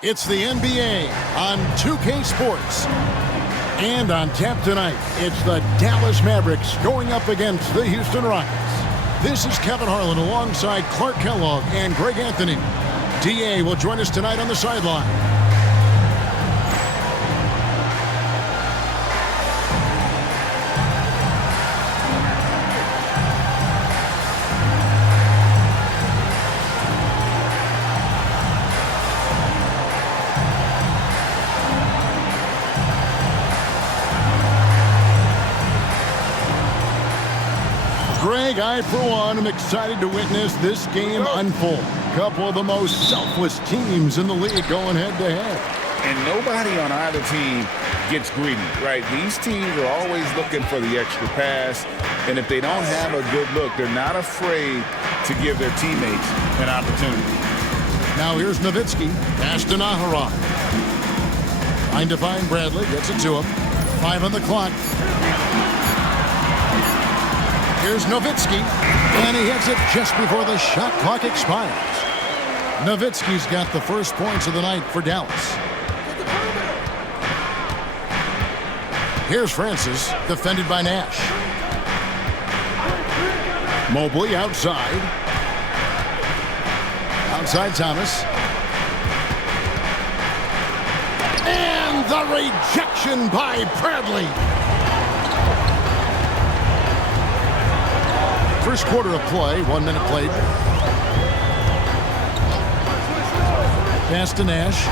It's the NBA on 2K Sports. And on tap tonight, it's the Dallas Mavericks going up against the Houston Rockets. This is Kevin Harlan alongside Clark Kellogg and Greg Anthony. DA will join us tonight on the sideline. Greg, I, for one, am excited to witness this game unfold. A couple of the most selfless teams in the league going head-to-head. And nobody on either team gets greedy, right? These teams are always looking for the extra pass, and if they don't have a good look, they're not afraid to give their teammates an opportunity. Now here's Nowitzki, pass to Naharov. Trying to find Bradley, gets it to him. 5 on the clock. Here's Nowitzki, and he hits it just before the shot clock expires. Nowitzki's got the first points of the night for Dallas. Here's Francis, defended by Nash. Mobley outside. Outside Thomas. And the rejection by Bradley. First quarter of play, 1 minute played. Pass to Nash.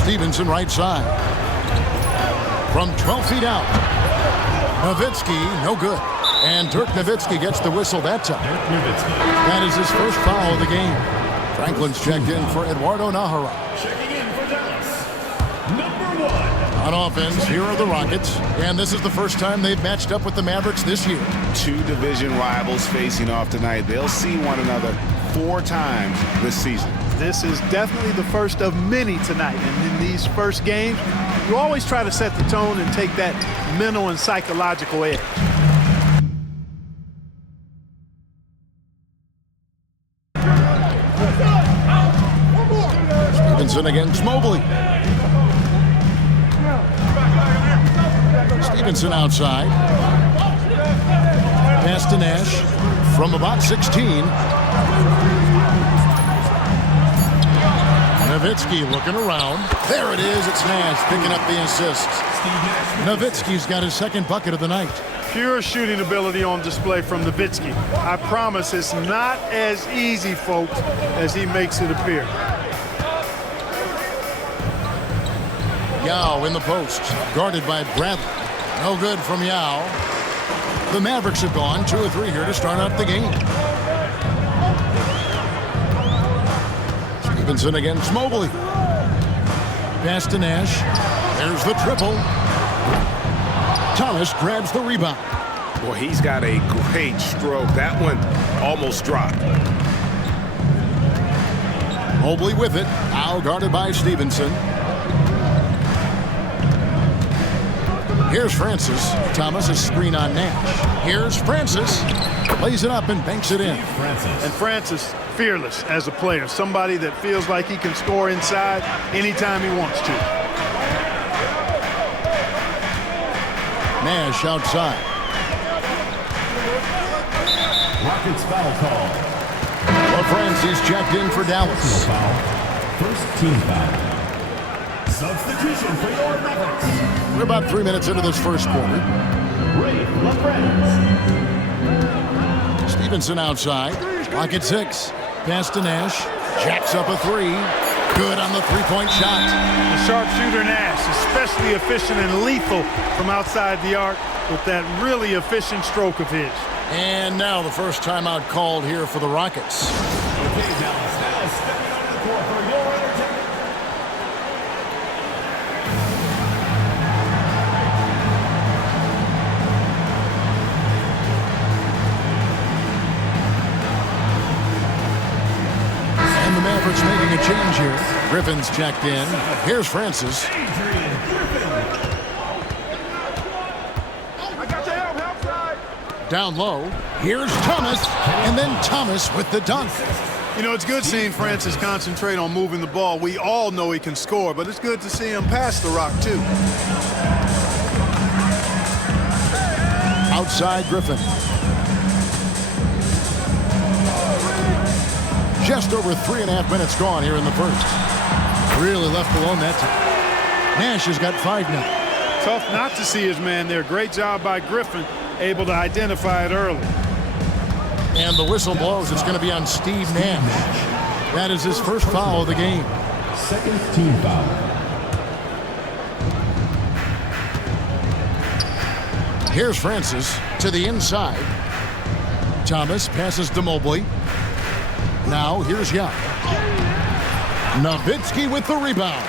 Stevenson right side. From 12 feet out. Nowitzki, no good. And Dirk Nowitzki gets the whistle that time. That is his first foul of the game. Franklin's checked in for Eduardo Naharov. Checking in for Dallas, number 1. On offense, here are the Rockets, and this is the first time they've matched up with the Mavericks this year. 2 division rivals facing off tonight. They'll see one another 4 times this season. This is definitely the first of many tonight. And in these first games, you always try to set the tone and take that mental and psychological edge. Stevenson against Mobley. Stevenson outside. Pass to Nash from about 16. Nowitzki looking around. There it is. It's Nash picking up the assist. Nowitzki's got his second bucket of the night. Pure shooting ability on display from Nowitzki. I promise it's not as easy, folks, as he makes it appear. Yao in the post, guarded by Bradley. No good from Yao. The Mavericks have gone 2 or 3 here to start out the game. Stevenson against Mobley. Pass to Nash. There's the triple. Thomas grabs the rebound. Boy, he's got a great stroke. That one almost dropped. Mobley with it. Now guarded by Stevenson. Here's Francis. Thomas is screen on Nash. Here's Francis. Lays it up and banks it in. And Francis, fearless as a player. Somebody that feels like he can score inside anytime he wants to. Nash outside. Rockets foul call. Well, Francis checked in for Dallas. First team foul. Substitution for your Mavericks. We're about 3 minutes into this first quarter. Stevenson outside. Clock at 6. Pass to Nash. Jacks up a 3. Good on the three-point shot. The sharpshooter Nash, especially efficient and lethal from outside the arc with that really efficient stroke of his. And now the first timeout called here for the Rockets. Okay, Dallas, now stepping onto the court for your entertainment. And the Mavericks making a change here. Griffin's checked in. Here's Francis. Down low. Here's Thomas. And then Thomas with the dunk. You know, it's good seeing Francis concentrate on moving the ball. We all know he can score, but it's good to see him pass the rock, too. Outside Griffin. Just over 3.5 minutes gone here in the first. Really left alone that time. Nash has got 5 now. Tough not to see his man there. Great job by Griffin, able to identify it early. And the whistle blows. It's going to be on Steve Nash. That is his first foul of the game. Second team foul. Here's Francis to the inside. Thomas passes to Mobley. Now here's Young. Nowitzki with the rebound.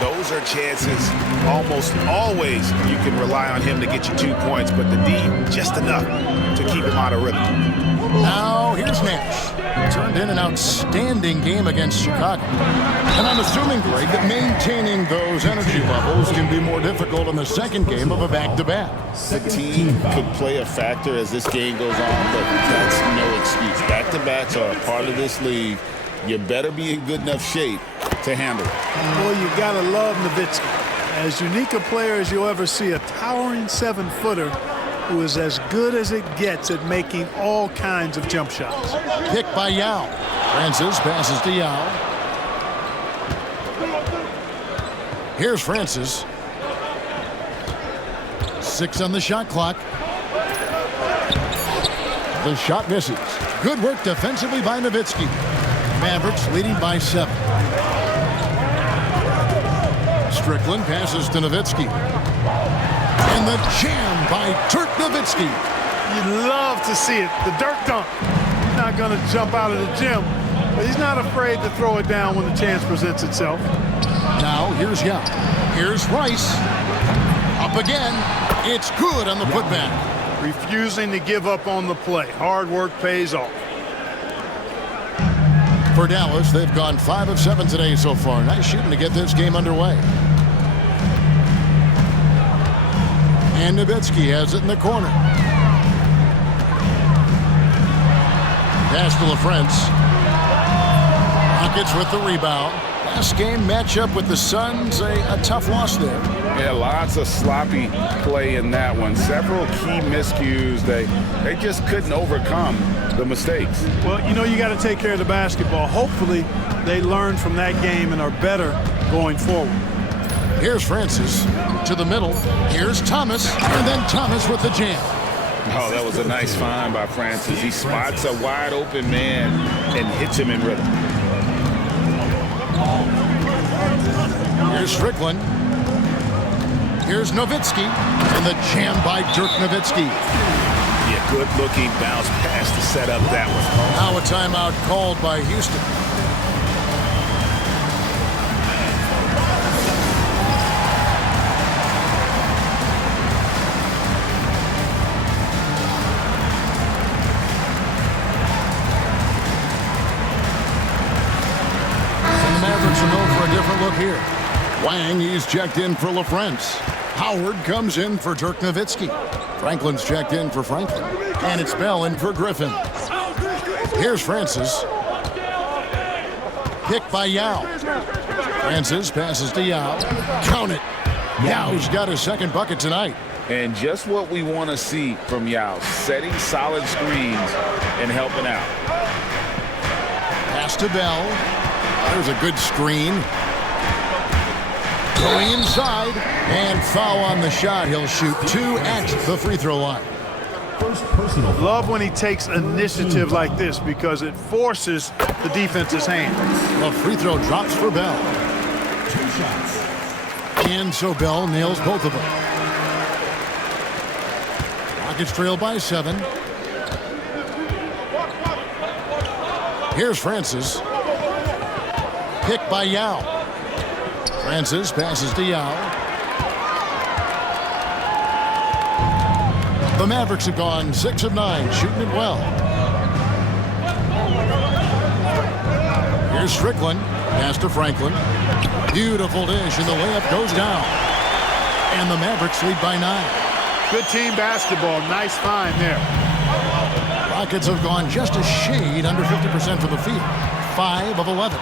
Those are chances almost always you can rely on him to get you 2 points, but the D just enough to keep him out of rhythm. Now here's Nash. Turned in an outstanding game against Chicago. And I'm assuming, Greg, that maintaining those energy levels can be more difficult in the second game of a back-to-back. Fatigue could play a factor as this game goes on, but that's no excuse. Back-to-backs are a part of this league. You better be in good enough shape to handle it. Boy, you gotta love Nowitzki. As unique a player as you'll ever see, a towering 7-footer who is as good as it gets at making all kinds of jump shots. Pick by Yao. Francis passes to Yao. Here's Francis. 6 on the shot clock. The shot misses. Good work defensively by Nowitzki. Mavericks leading by 7. Strickland passes to Nowitzki. And the jam by Dirk Nowitzki. You'd love to see it. The Dirk dunk. He's not going to jump out of the gym, but he's not afraid to throw it down when the chance presents itself. Now here's Young. Here's Rice. Up again. It's good on the putback. Refusing to give up on the play. Hard work pays off. For Dallas, they've gone 5 of 7 today so far. Nice shooting to get this game underway. And Nowitzki has it in the corner. Pass to LaFrance. Rockets with the rebound. Last game matchup with the Suns, a tough loss there. Yeah, lots of sloppy play in that one. Several key miscues. They just couldn't overcome the mistakes. Well, you know, you got to take care of the basketball. Hopefully, they learn from that game and are better going forward. Here's Francis to the middle. Here's Thomas, and then Thomas with the jam. Oh, that was a nice find by Francis. He spots a wide open man and hits him in rhythm. Here's Strickland. Here's Nowitzki, and the jam by Dirk Nowitzki. Yeah, good-looking bounce pass to set up that one. Now a timeout called by Houston. And the Mavericks will go for a different look here. Wang, he's checked in for LaFrance. Howard comes in for Dirk Nowitzki. Franklin's checked in for Franklin. And it's Bell in for Griffin. Here's Francis. Pick by Yao. Francis passes to Yao. Count it. Yao's got his second bucket tonight. And just what we want to see from Yao, setting solid screens and helping out. Pass to Bell. There's a good screen. Going inside, and foul on the shot. He'll shoot 2 at the free throw line. First personal. Love when he takes initiative like this because it forces the defense's hand. The free throw drops for Bell. 2 shots. And so Bell nails both of them. Rockets trail by 7. Here's Francis. Pick by Yao. Francis passes to Yao. The Mavericks have gone 6 of 9, shooting it well. Here's Strickland. Pass to Franklin. Beautiful dish, and the layup goes down. And the Mavericks lead by 9. Good team basketball. Nice find there. Rockets have gone just a shade under 50% from the field. 5 of 11.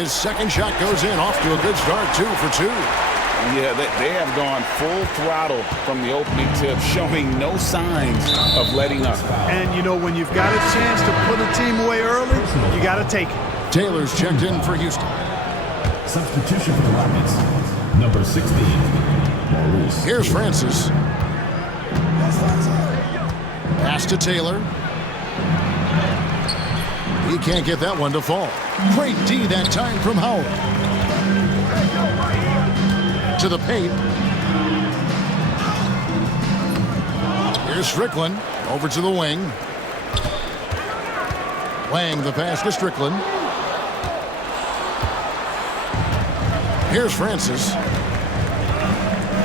His second shot goes in, off to a good start, 2 for 2. Yeah, they have gone full throttle from the opening tip, showing no signs of letting up. And, you know, when you've got a chance to put a team away early, you got to take it. Taylor's checked in for Houston. Substitution for the Rockets. Number 16, Maurice. Here's Francis. Pass to Taylor. He can't get that one to fall. Great D that time from Howard. To the paint. Here's Strickland. Over to the wing. Lang the pass to Strickland. Here's Francis.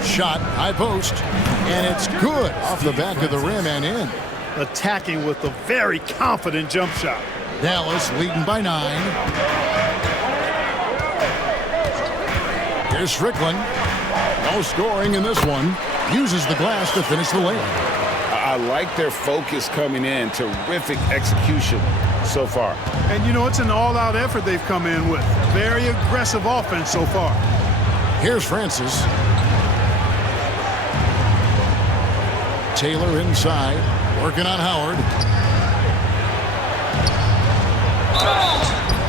Shot, high post. And it's good off the back of the rim and in. Attacking with a very confident jump shot. Dallas leading by 9. Here's Strickland. No scoring in this one. Uses the glass to finish the layup. I like their focus coming in. Terrific execution so far. And, you know, it's an all-out effort they've come in with. Very aggressive offense so far. Here's Francis. Taylor inside. Working on Howard.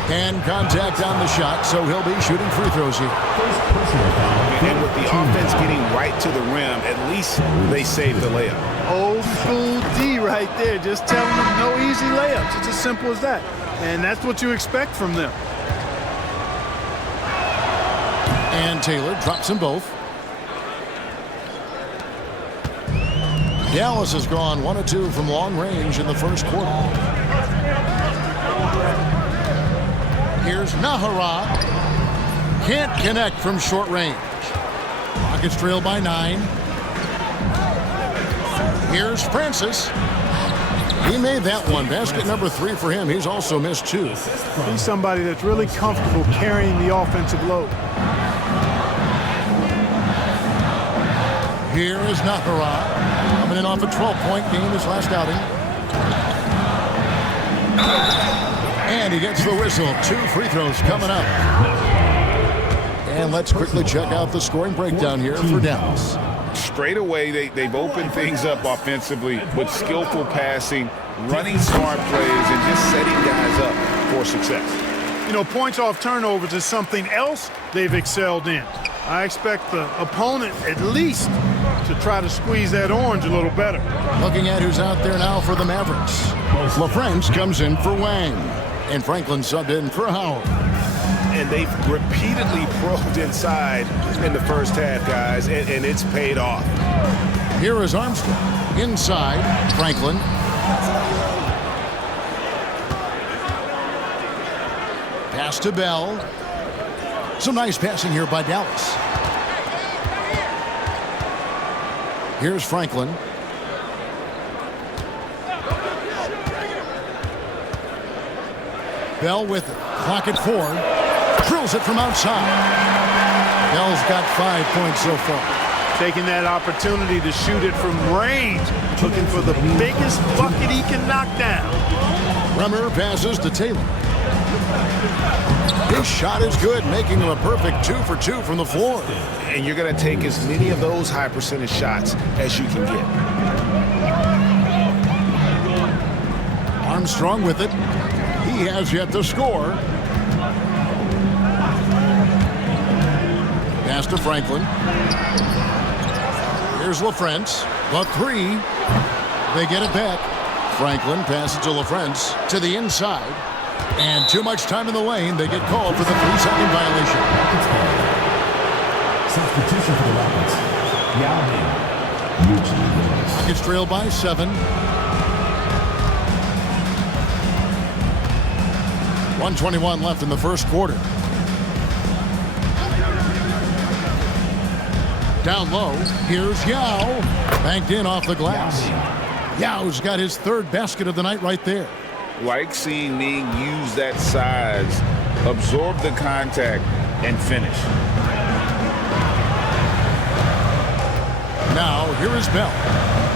And contact on the shot, so he'll be shooting free throws here. And with the offense getting right to the rim, at least they saved the layup. Old school D right there, just telling them no easy layups. It's as simple as that. And that's what you expect from them. And Taylor drops them both. Dallas has gone 1 of 2 from long range in the first quarter. Here's Nahara. Can't connect from short range. Rockets trail by 9. Here's Francis. He made that one. Basket number 3 for him. He's also missed 2. He's somebody that's really comfortable carrying the offensive load. Here is Nahara. Coming in off a 12-point game his last outing. And he gets the whistle. 2 free throws coming up. And let's quickly check out the scoring breakdown here for Dallas. Straight away, they've opened things up offensively with skillful passing, running smart plays, and just setting guys up for success. You know, points off turnovers is something else they've excelled in. I expect the opponent at least to try to squeeze that orange a little better. Looking at who's out there now for the Mavericks. LaFrance comes in for Wang. And Franklin subbed in for Howard. And they've repeatedly probed inside in the first half, guys, and it's paid off. Here is Armstrong. Inside, Franklin. Pass to Bell. Some nice passing here by Dallas. Here's Franklin. Bell with it. Clock at 4. Drills it from outside. Bell's got 5 points so far. Taking that opportunity to shoot it from range. Looking for the biggest bucket he can knock down. Bremer passes to Taylor. His shot is good, making him a perfect 2 for 2 from the floor. And you're going to take as many of those high percentage shots as you can get. Armstrong with it. He has yet to score. Pass to Franklin. Here's LaFrance. The 3. They get it back. Franklin passes to LaFrance to the inside. And too much time in the lane. They get called for the 3-second violation. Substitution for the Rockets. Rockets trail by 7. 1:21 left in the first quarter. Down low, here's Yao. Banked in off the glass. Yao's got his 3rd basket of the night right there. Like seeing Ning use that size, absorb the contact, and finish. Now, here is Bell.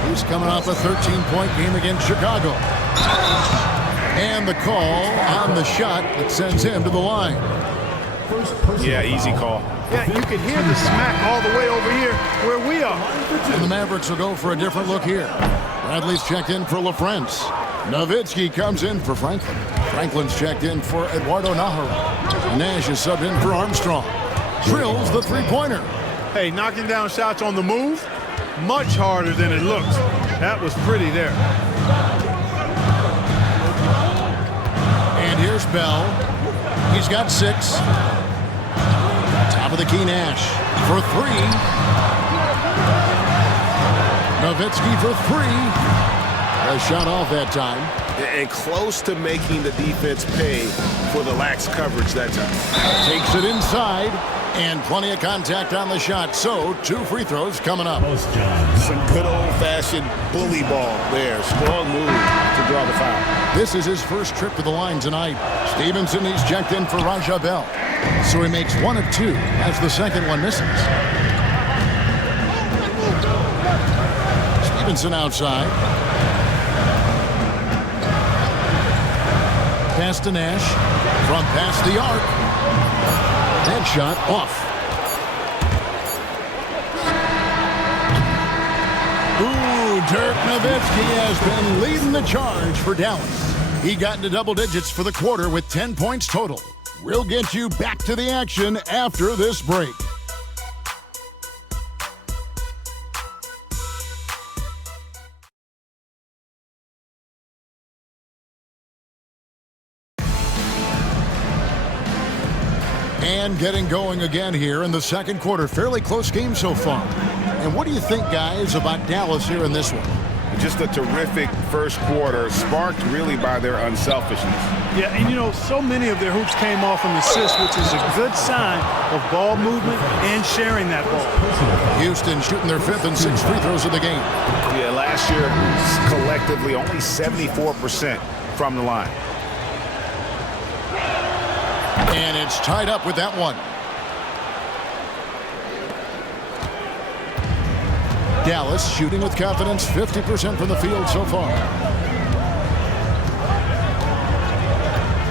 He's coming off a 13-point game against Chicago. And the call on the shot that sends him to the line. Yeah, easy call. Yeah, you can hear the smack all the way over here where we are. And the Mavericks will go for a different look here. Bradley's checked in for LaFrance. Nowitzki comes in for Franklin. Franklin's checked in for Eduardo Nahara. Nash is subbed in for Armstrong. Drills the three-pointer. Hey, knocking down shots on the move, much harder than it looks. That was pretty there. And here's Bell. He's got 6. Top of the key, Nash for 3. Nowitzki for 3. A shot off that time. And close to making the defense pay for the lax coverage that time. Takes it inside, and plenty of contact on the shot. So, 2 free throws coming up. Some good old-fashioned bully ball there. Strong move to draw the foul. This is his first trip to the line tonight. Stevenson, he's checked in for Raja Bell. So he makes 1 of 2 as the second one misses. Stevenson outside. Pass to Nash. From past the arc. That shot off. Ooh, Dirk Nowitzki has been leading the charge for Dallas. He got into double digits for the quarter with 10 points total. We'll get you back to the action after this break. And getting going again here in the second quarter. Fairly close game so far. And what do you think, guys, about Dallas here in this one? Just a terrific first quarter, sparked really by their unselfishness. Yeah, and you know, so many of their hoops came off an assist, which is a good sign of ball movement and sharing that ball. Houston shooting their 5th and 6th free throws of the game. Yeah, last year, collectively, only 74% from the line. And it's tied up with that one. Dallas shooting with confidence, 50% from the field so far.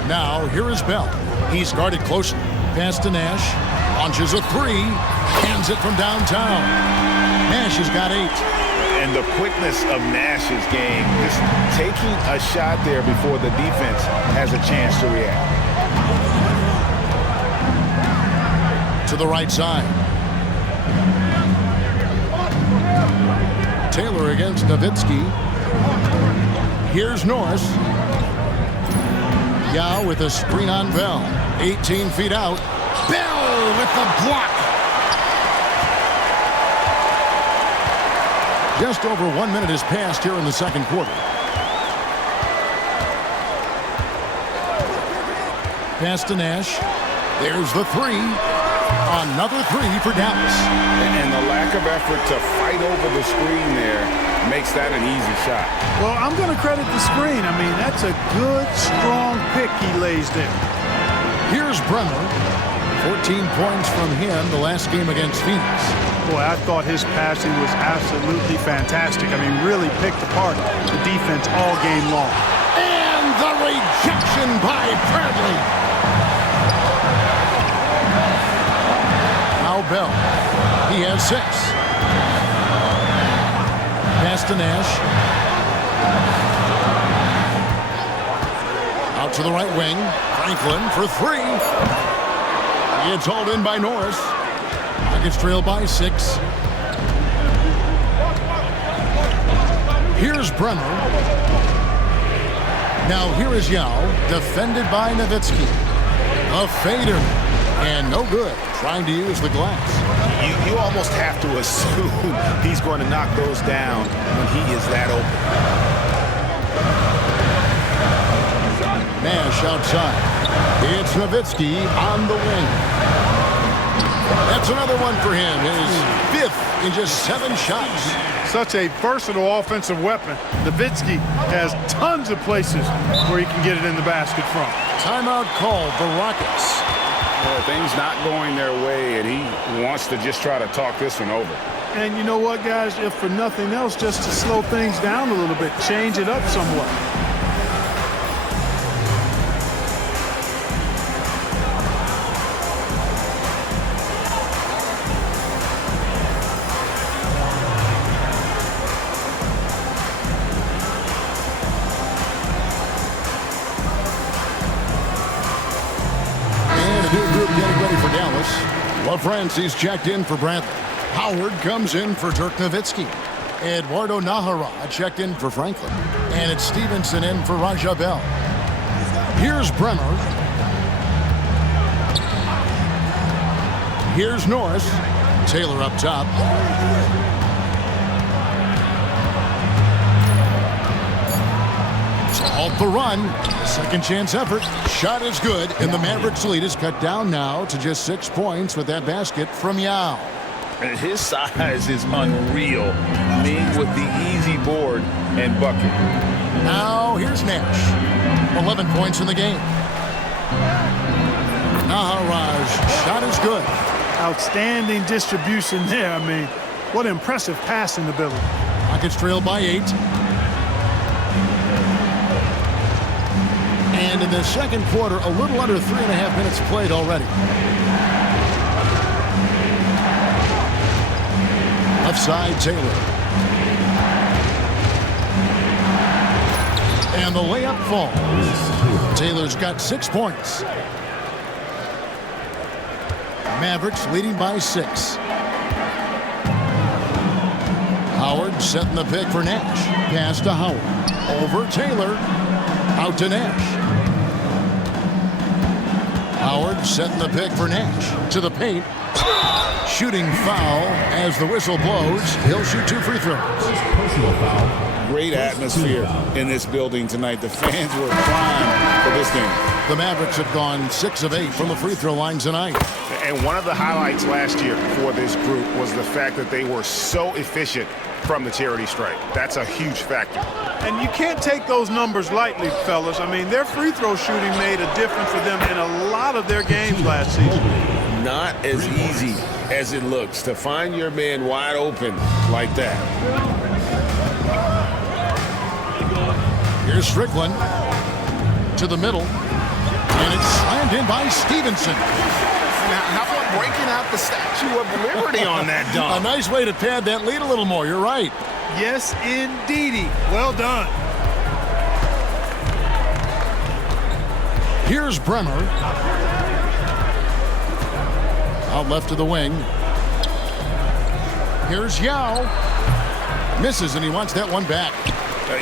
Now, here is Bell. He's guarded closely. Pass to Nash. Launches a 3. Hands it from downtown. Nash has got 8. And the quickness of Nash's game, just taking a shot there before the defense has a chance to react. To the right side. Taylor against Nowitzki. Here's Norris. Yao with a screen on Bell. 18 feet out. Bell with the block. Just over 1 minute has passed here in the second quarter. Pass to Nash. There's the 3. Another 3 for Dallas. And the lack of effort to fight over the screen there makes that an easy shot. Well, I'm going to credit the screen. I mean, that's a good, strong pick he lays there. Here's Bremer. 14 points from him the last game against Phoenix. Boy, I thought his passing was absolutely fantastic. I mean, really picked apart the defense all game long. And the rejection by Bradley. Bell. He has 6. Pass to Nash. Out to the right wing. Franklin for 3. It's hauled in by Norris. Nuggets trail by 6. Here's Bremer. Now here is Yao, defended by Nowitzki. A fader. And no good, trying to use the glass. You almost have to assume he's going to knock those down when he is that open. Nash outside. It's Nowitzki on the wing. That's another one for him. His 5th in just 7 shots. Such a versatile offensive weapon. Nowitzki has tons of places where he can get it in the basket from. Timeout called, the Rockets. Things not going their way, and he wants to just try to talk this one over. And you know what, guys? If for nothing else, just to slow things down a little bit, change it up somewhat. Francie's checked in for Bradley. Howard comes in for Dirk Nowitzki. Eduardo Nahara checked in for Franklin. And it's Stevenson in for Raja Bell. Here's Bremer. Here's Norris. Taylor up top. To halt the run. Second chance effort. Shot is good, and the Mavericks lead is cut down now to just 6 points with that basket from Yao. His size is unreal, being with the easy board and bucket. Now here's Nash. 11 points in the game. Naharaj, shot is good. Outstanding distribution there. I mean, what impressive passing ability. Rockets trail by 8. And in the second quarter, a little under 3.5 minutes played already. Left side, Taylor. And the layup falls. Taylor's got 6 points. Mavericks leading by 6. Howard setting the pick for Nash. Pass to Howard. Over Taylor. Out to Nash. Howard setting the pick for Nash. To the paint. Shooting foul as the whistle blows. He'll shoot 2 free throws. Personal foul. Great atmosphere in this building tonight. The fans were primed for this game. The Mavericks have gone 6 of 8 from the free throw line tonight. And one of the highlights last year for this group was the fact that they were so efficient from the charity stripe. That's a huge factor. And you can't take those numbers lightly, fellas. I mean, their free throw shooting made a difference for them in a lot of their games last season. Not as easy as it looks to find your man wide open like that. Here's Strickland to the middle. And it's slammed in by Stevenson. Now, how about breaking out the Statue of Liberty on that dunk? A nice way to pad that lead a little more. You're right. Yes, indeedy. Well done. Here's Bremer. Out left to the wing. Here's Yao. Misses, and he wants that one back.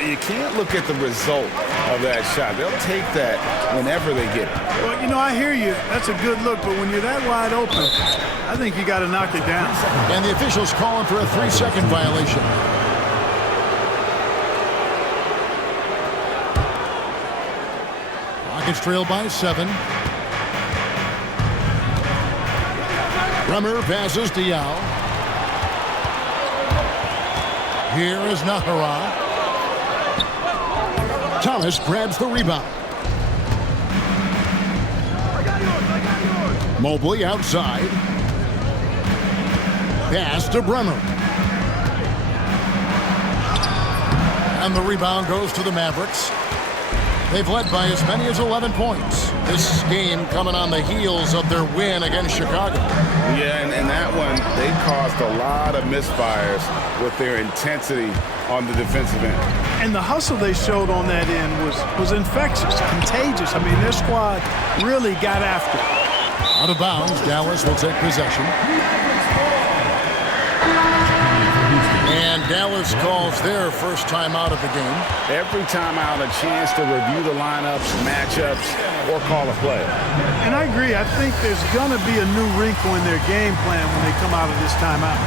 You can't look at the result of that shot. They'll take that whenever they get it. Well, you know, I hear you. That's a good look, but when you're that wide open, I think you got to knock it down. And the officials calling for a 3-second violation. Rockets trail by 7. Bremer passes to Yao. Here is Nahara. Thomas grabs the rebound. Mobley outside. Pass to Bremer. And the rebound goes to the Mavericks. They've led by as many as 11 points. This game coming on the heels of their win against Chicago. Yeah, and that one, they caused a lot of misfires with their intensity on the defensive end. And the hustle they showed on that end was infectious, contagious. I mean, their squad really got after it. Out of bounds, Dallas will take possession. And Dallas calls their first time out of the game. Every time out, a chance to review the lineups, matchups, or call a play. And I agree. I think there's going to be a new wrinkle in their game plan when they come out of this timeout.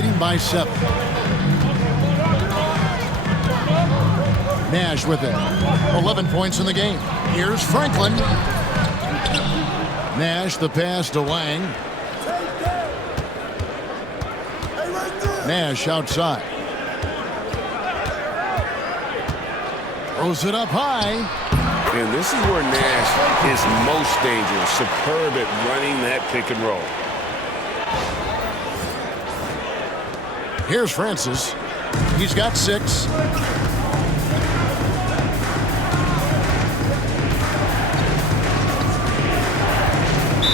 leading by 7. Nash with it. 11 points in the game. Here's Franklin. Nash the pass to Lang. Nash outside. Throws it up high. And this is where Nash is most dangerous. Superb at running that pick and roll. Here's Francis. He's got 6.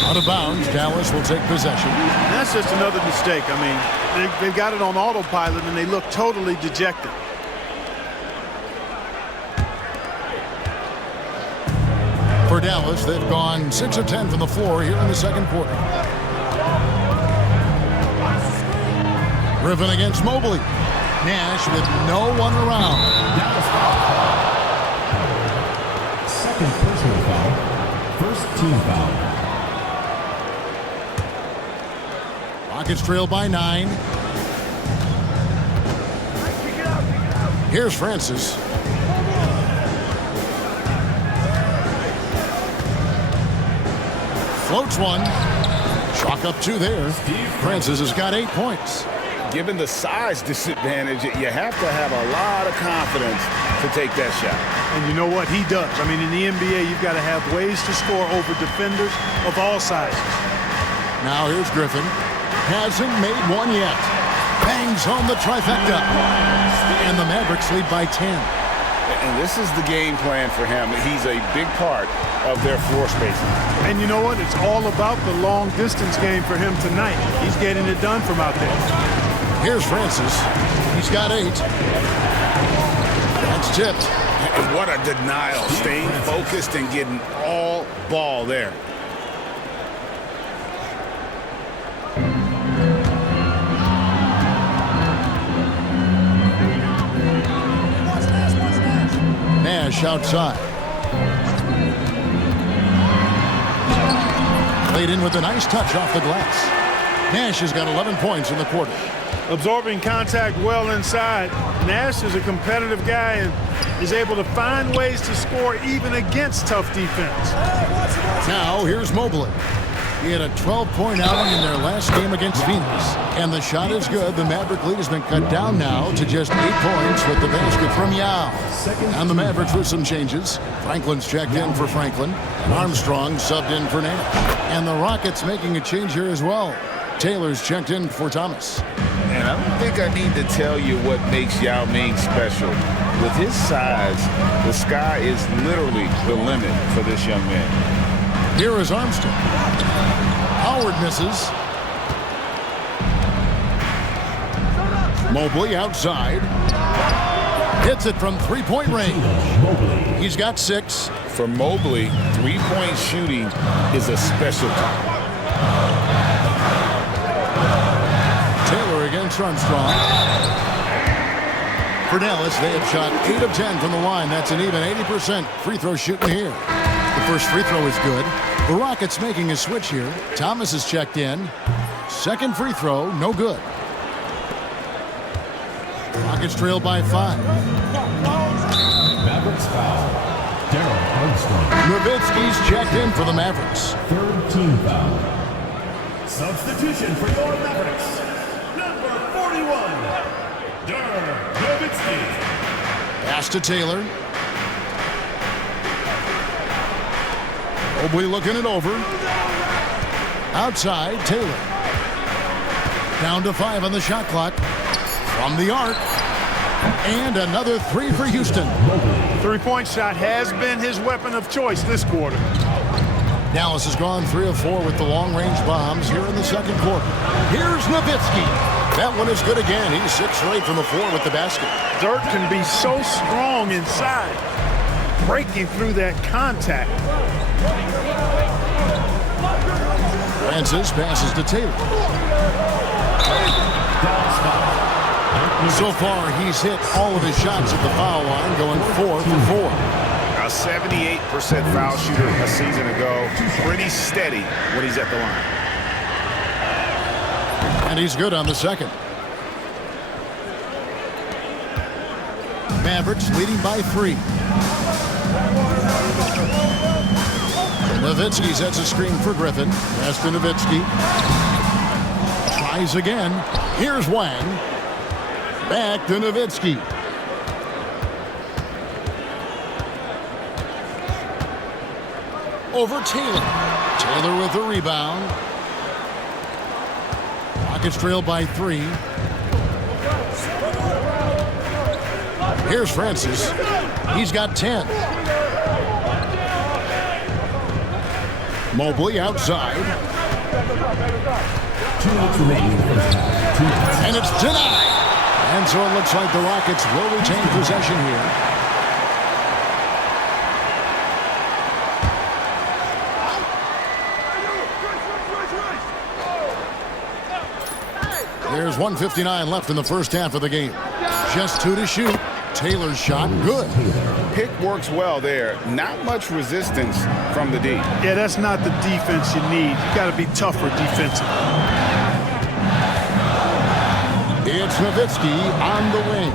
Out of bounds. Dallas will take possession. That's just another mistake. I mean, they've got it on autopilot, and they look totally dejected. For Dallas, they've gone 6 of 10 from the floor here in the second quarter. Griffin against Mobley. Nash with no one around. Second personal foul. First team foul. Rockets trail by 9. Here's Francis. Floats one. Chalk up 2 there. Francis has got 8 points. Given the size disadvantage, you have to have a lot of confidence to take that shot. And you know what? He does. I mean, in the NBA, you've got to have ways to score over defenders of all sizes. Now here's Griffin. Hasn't made one yet. Bangs home the trifecta. And the Mavericks lead by 10. And this is the game plan for him. He's a big part of their floor spacing. And you know what? It's all about the long distance game for him tonight. He's getting it done from out there. Here's Francis. He's got 8. That's tipped. And what a denial. Staying focused and getting all ball there. Nash outside. Played in with a nice touch off the glass. Nash has got 11 points in the quarter. Absorbing contact well inside. Nash is a competitive guy and is able to find ways to score even against tough defense. Now here's Mobley. He had a 12-point outing in their last game against Phoenix. And the shot is good. The Maverick lead has been cut down now to just 8 points with the basket from Yao. And the Mavericks with some changes. Franklin's checked in for Franklin. Armstrong subbed in for Nash. And the Rockets making a change here as well. Taylor's checked in for Thomas. And I don't think I need to tell you what makes Yao Ming special. With his size, the sky is literally the limit for this young man. Here is Armstrong. Howard misses. Mobley outside. Hits it from 3-point range. He's got 6. For Mobley, 3-point shooting is a specialty. Taylor against Armstrong. For Dallas, they have shot 8 of 10 from the line. That's an even 80% free throw shooting here. The first free throw is good. The Rockets making a switch here. Thomas is checked in. Second free throw, no good. Rockets trail by 5. Mavericks foul. Darryl Armstrong. Nowitzki's checked in for the Mavericks. Third team foul. Substitution for your Mavericks. Number 41. Dirk Nowitzki. Pass to Taylor. Mobley looking it over. Outside, Taylor. Down to 5 on the shot clock. From the arc. And another 3 for Houston. Three-point shot has been his weapon of choice this quarter. Dallas has gone 3 of 4 with the long-range bombs here in the second quarter. Here's Nowitzki. That one is good again. He's 6 straight from the floor with the basket. Dirk can be so strong inside, breaking through that contact. Francis passes to Taylor. So far, he's hit all of his shots at the foul line, going 4 for 4. A 78% foul shooter a season ago. Pretty steady when he's at the line. And he's good on the second. Mavericks leading by 3. Nowitzki sets a screen for Griffin. Pass to Nowitzki. Tries again. Here's Wang. Back to Nowitzki. Over Taylor. Taylor with the rebound. Rockets trail by 3. Here's Francis. He's got 10. Mobley outside. 2 minutes remaining in the first half. And it's denied. And so it looks like the Rockets will retain possession here. There's 1:59 left in the first half of the game. Just 2 to shoot. Taylor's shot, good. Pick works well there. Not much resistance from the D. Yeah, that's not the defense you need. You got to be tougher defensively. It's Nowitzki on the wing.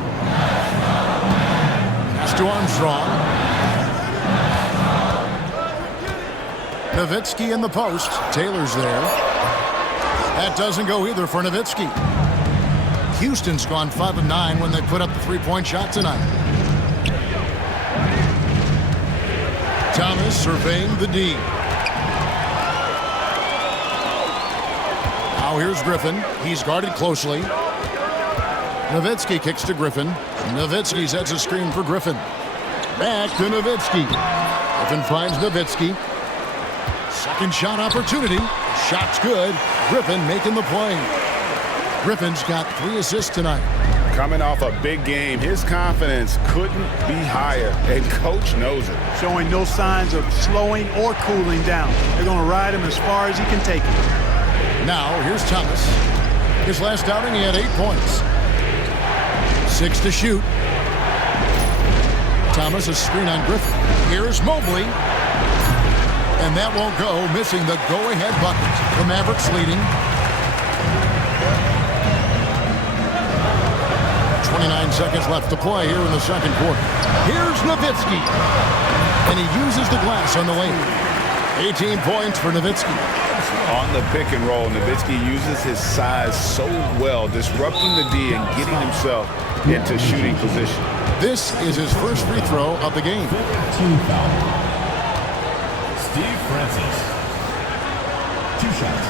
Pass to Armstrong. Nowitzki in the post. Taylor's there. That doesn't go either for Nowitzki. Houston's gone 5 of 9 when they put up the 3-point shot tonight. Thomas surveying the D. Now here's Griffin. He's guarded closely. Nowitzki kicks to Griffin. Nowitzki sets a screen for Griffin. Back to Nowitzki. Griffin finds Nowitzki. Second shot opportunity. Shot's good. Griffin making the play. Griffin's got 3 assists tonight. Coming off a big game, his confidence couldn't be higher, and coach knows it. Showing no signs of slowing or cooling down. They're going to ride him as far as he can take it. Now here's Thomas. His last outing he had 8 points. 6 to shoot. Thomas a screen on Griffin. Here's Mobley. And that won't go, missing the go-ahead bucket. The Mavericks leading. 29 seconds left to play here in the second quarter. Here's Nowitzki. And he uses the glass on the lane. 18 points for Nowitzki. On the pick and roll, Nowitzki uses his size so well, disrupting the D and getting himself into shooting position. This is his first free throw of the game. Team foul. Steve Francis. 2 shots.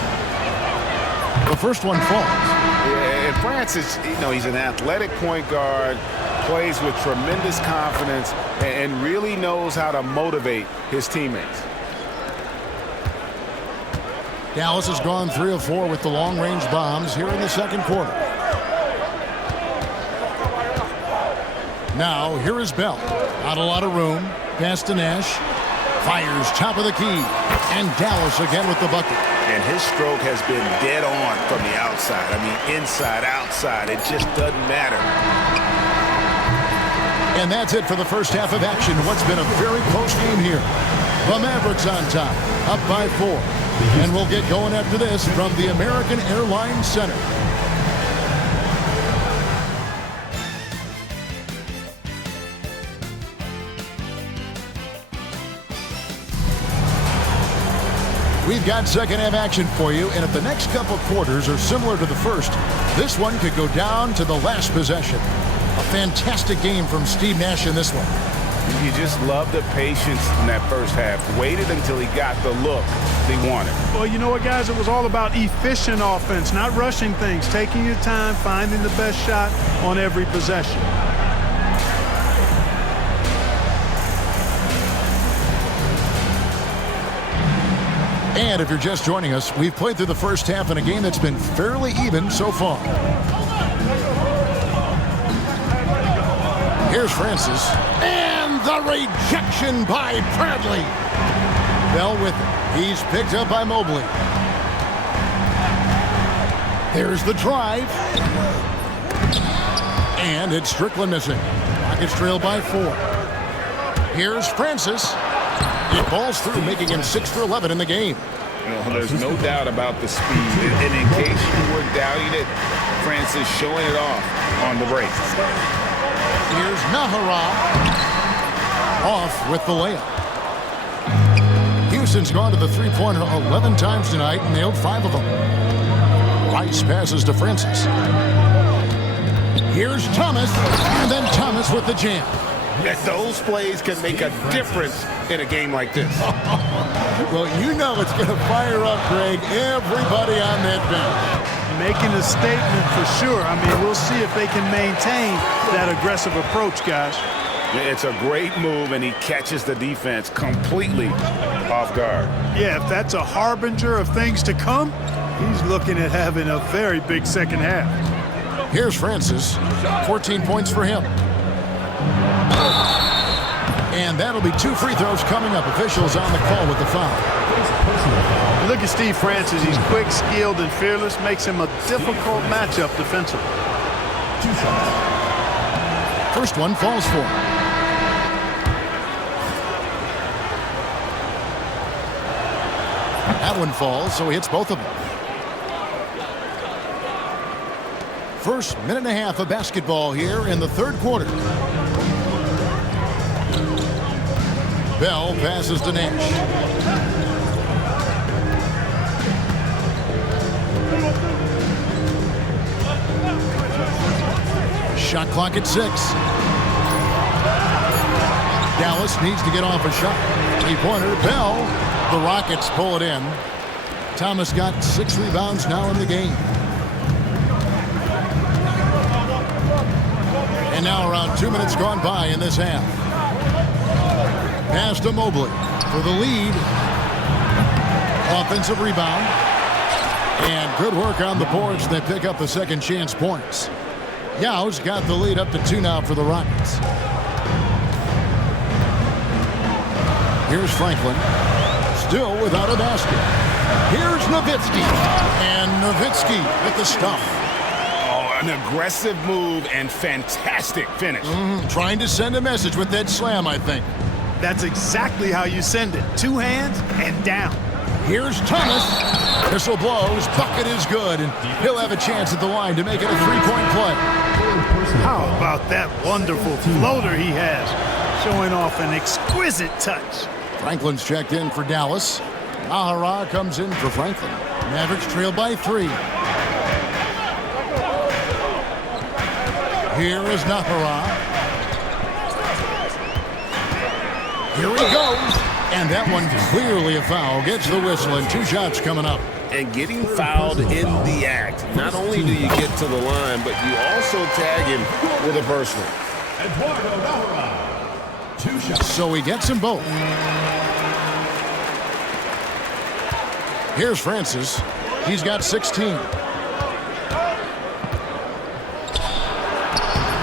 The first one falls. Yeah, and Francis, he's an athletic point guard, plays with tremendous confidence, and really knows how to motivate his teammates. Dallas has gone 3 of 4 with the long-range bombs here in the second quarter. Now, here is Bell. Not a lot of room. Pass to Nash. Fires top of the key. And Dallas again with the bucket. And his stroke has been dead on from the outside. I mean, inside, outside. It just doesn't matter. And that's it for the first half of action. What's been a very close game here. The Mavericks on top, up by 4. And we'll get going after this from the American Airlines Center. We've got second half action for you, and if the next couple quarters are similar to the first, this one could go down to the last possession. A fantastic game from Steve Nash in this one. You just love the patience in that first half. Waited until he got the look they wanted. Well, you know what, guys? It was all about efficient offense, not rushing things, taking your time, finding the best shot on every possession. And if you're just joining us, we've played through the first half in a game that's been fairly even so far. Here's Francis. And the rejection by Bradley. Bell with it. He's picked up by Mobley. There's the drive. And it's Strickland missing. Rockets trail by 4. Here's Francis. It falls through, making him 6 for 11 in the game. There's no doubt about the speed. And in case you were doubting it, Francis showing it off on the break. Here's Nahara. Off with the layup. Houston's gone to the three-pointer 11 times tonight and nailed 5 of them. Rice passes to Francis. Here's Thomas, and then Thomas with the jam. Those plays can make a difference in a game like this. Well, you know it's going to fire up, Greg, everybody on that bench. Making a statement for sure. I mean, we'll see if they can maintain that aggressive approach, guys. It's a great move, and he catches the defense completely off guard. Yeah, if that's a harbinger of things to come, he's looking at having a very big second half. Here's Francis. 14 points for him. And that'll be 2 free throws coming up. Officials on the call with the foul. Look at Steve Francis. He's quick, skilled, and fearless. Makes him a difficult matchup defensively. 2 shots. First one falls for him. That one falls, so he hits both of them. First minute and a half of basketball here in the third quarter. Bell passes to Nash. Shot clock at 6. Dallas needs to get off a shot. Three-pointer, Bell. The Rockets pull it in. Thomas got 6 rebounds now in the game. And now around 2 minutes gone by in this half. Pass to Mobley for the lead. Offensive rebound. And good work on the boards. They pick up the second chance points. Yau's got the lead up to 2 now for the Rockets. Here's Franklin. Still without a basket. Here's Nowitzki. And Nowitzki with the stuff. Oh, an aggressive move and fantastic finish. Trying to send a message with that slam, I think. That's exactly how you send it. 2 hands and down. Here's Thomas. Whistle blows. Bucket is good. And he'll have a chance at the line to make it a 3-point play. How about that wonderful floater he has? Showing off an exquisite touch. Franklin's checked in for Dallas. Nahara comes in for Franklin. Mavericks trail by 3. Here is Nahara. Here he goes. And that one clearly a foul. Gets the whistle and 2 shots coming up. And getting fouled in the act. Not only do you get to the line, but you also tag him with a personal. Eduardo Nahara. 2 shots. So he gets them both. Here's Francis. He's got 16.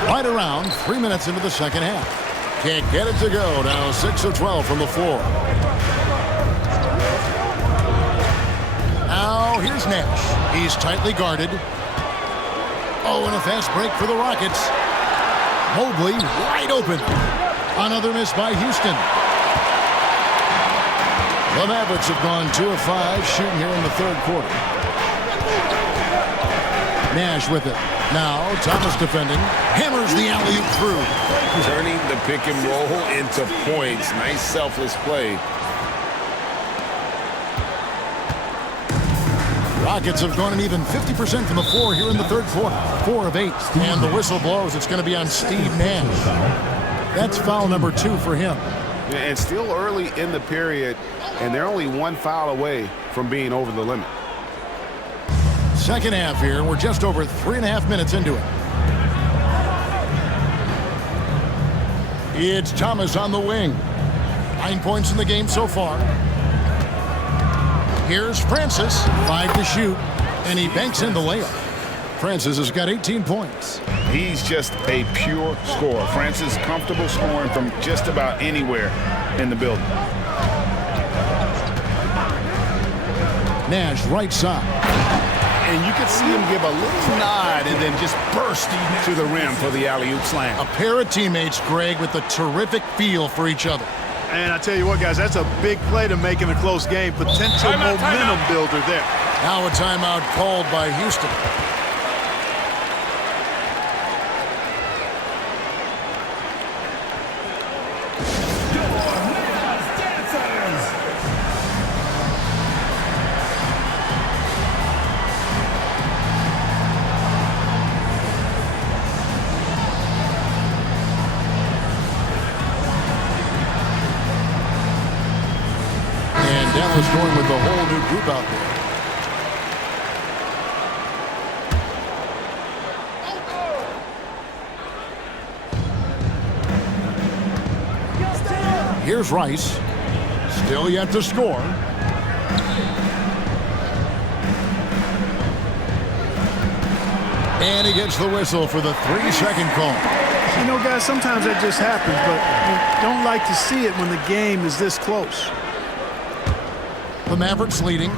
Right around 3 minutes into the second half. Can't get it to go. Now 6 of 12 from the floor. Now here's Nash. He's tightly guarded. Oh, and a fast break for the Rockets. Mobley wide open. Another miss by Houston. The Mavericks have gone 2 of 5 shooting here in the third quarter. Nash with it. Now Thomas defending. Hammers the alley-oop through. Turning the pick and roll into points. Nice selfless play. Rockets have gone an even 50% from the floor here in the third quarter. 4 of 8. And the whistle blows. It's going to be on Steve Nash. That's foul number 2 for him. And still early in the period, and they're only 1 foul away from being over the limit. Second half here. We're just over 3.5 minutes into it. It's Thomas on the wing. 9 points in the game so far. Here's Francis. 5 to shoot. And he banks in the layup. Francis has got 18 points. He's just a pure scorer. Francis comfortable scoring from just about anywhere in the building. Nash right side. And you could see him give a little nod and then just burst to the rim for the alley-oop slam. A pair of teammates, Greg, with a terrific feel for each other. And I tell you what, guys, that's a big play to make in a close game. Potential momentum builder there. Now a timeout called by Houston. Dallas going with the whole new group out there. Here's Rice. Still yet to score. And he gets the whistle for the 3-second call. You know, guys, sometimes that just happens, but you don't like to see it when the game is this close. The Mavericks leading.